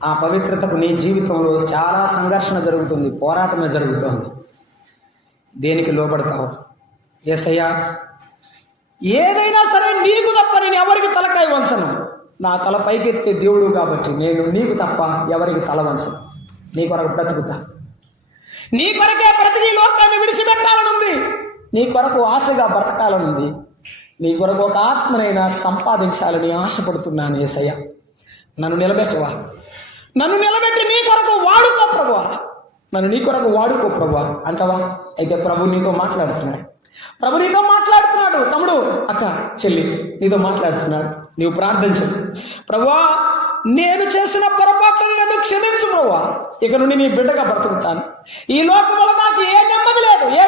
ఆ పవిత్రతకు నీ జీవితంలో చాలా సంఘర్షణ జరుగుతుంది, పోరాటమే జరుగుతుంది. దేనికి లోబడతావు? యేసయ్యా, ఏదైనా సరే నీకు తప్ప నేను ఎవరికి తలకాయ వంచను. నా తల పైకెత్తే దేవుడు కాబట్టి నేను నీకు తప్ప ఎవరికి తల వంచను. నీ కొరకు బ్రతుకుతా. నీ కొరకే బ్రతికి లోకాన్ని విడిచిపెట్టాలనుంది. నీ కొరకు ఆశగా బ్రతకాలనుంది. నీ కొరకు ఒక ఆత్మనైనా సంపాదించాలని ఆశపడుతున్నాను. యేసయ్య, నన్ను నిలబెట్టవా? నన్ను నిలబెట్టి నీ కొరకు వాడుకో ప్రభువా. నన్ను నీ కొరకు వాడుకో ప్రభువా అంటావా? అయితే ప్రభు నీతో మాట్లాడుతున్నాడు. తమ్ముడు, అక్క, చెల్లి, నీతో మాట్లాడుతున్నాడు. నీవు ప్రార్థించు. ప్రభువా, నేను చేసిన పొరపాట్లను నన్ను క్షమించు ప్రభువా. ఇక నుండి నీ బిడ్డగా బ్రతుకుతాను. ఈ లోకంలో నాకు ఏ నెమ్మది లేదు, ఏ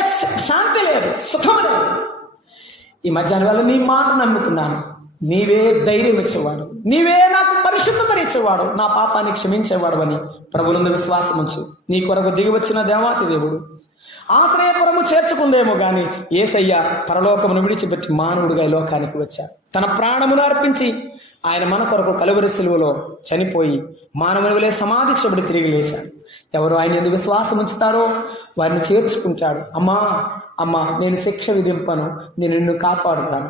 శాంతి లేదు, సుఖం లేదు. ఈ మధ్యాహ్నం వల్ల నీ మాట నమ్ముతున్నాను. నీవే ధైర్యం ఇచ్చేవాడు, నీవే నాకు పరిశుద్ధతను ఇచ్చేవాడు, నా పాపాన్ని క్షమించేవాడు అని ప్రభువునందు విశ్వాసం ఉంచు. నీ కొరకు దిగి వచ్చిన దేవాతి దేవుడు ఆశ్రయపురము చేర్చుకుందేమో గాని యేసయ్య పరలోకమును విడిచిపెట్టి మానవుడిగా ఈ లోకానికి వచ్చాడు. తన ప్రాణమును అర్పించి ఆయన మన కొరకు కలువరి సిలువలో చనిపోయి మానవుని వలె సమాధి చేయబడి తిరిగి లేచాడు. ఎవరు ఆయన యందు విశ్వాసం ఉంచుతారో వారిని చేర్చుకుంటాడు. అమ్మా, నేను శిక్ష విధింపను, నేను నిన్ను కాపాడుతాను.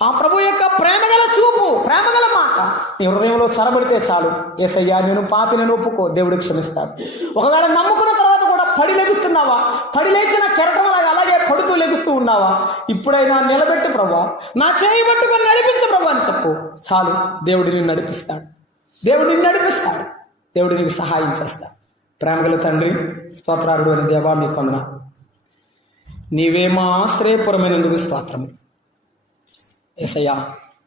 ఆ ప్రభు యొక్క ప్రేమగల చూపు, ప్రేమగల మాట నీ హృదయంలో చొరబడితే చాలు. యేసయ్యా, నేను పాపిని ఒప్పుకో, దేవుడు క్షమిస్తాడు. ఒకవేళ నమ్ముకున్న తర్వాత కూడా పడి లెగుస్తున్నావా? పడి లేచిన కెరటంలాగా అలాగే పడుతూ లెగుస్తూ ఉన్నావా? ఇప్పుడైనా నిలబెట్టు ప్రభువా, నా చేయి పట్టుకొని నడిపించు ప్రభు అని చెప్పు. చాలు, దేవుడు నిన్ను నడిపిస్తాడు. దేవుడు నీకు సహాయం చేస్తాడు. ప్రేమగల తండ్రి, స్తోత్రారుడు అని దేవా, మీ కొందనాలు. నీవే మా ఆశ్రయపురమైనందుకు స్తోత్రము. యేసయ్యా,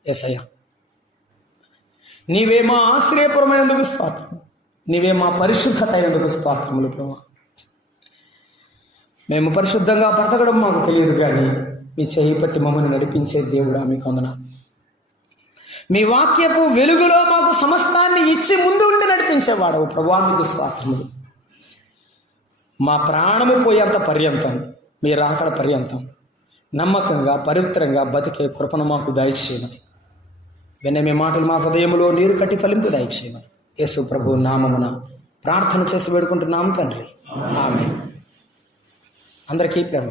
యేసయ్యా, నీవే మా ఆశ్రయపురమైనందుకు స్తోత్రం. నీవే మా పరిశుద్ధత అయినందుకు స్తోత్రములు ప్రభు. మేము పరిశుద్ధంగా బ్రతకడం మాకు తెలియదు, కానీ మీ చేయి పట్టి మమ్మల్ని నడిపించే దేవుడా మీకు వందనాలు. మీ వాక్యపు వెలుగులో మాకు సమస్తాన్ని ఇచ్చి ముందు ఉండి నడిపించేవాడవు ప్రభువా, మీకు స్తోత్రములు. మా ప్రాణము పోయేంత పర్యంతం, మీ రాకడ పర్యంతం నమ్మకంగా పవిత్రంగా బతికే కృపను మాకు దయచేయమని, వినే మీ మాటలు మా హృదయంలో నీరు కట్టి ఫలింపు దయచేయమని యేసు ప్రభు నామమున ప్రార్థన చేసి వేడుకుంటున్నాము తండ్రి. ఆమేన్. అందరికీ ప్రేమ.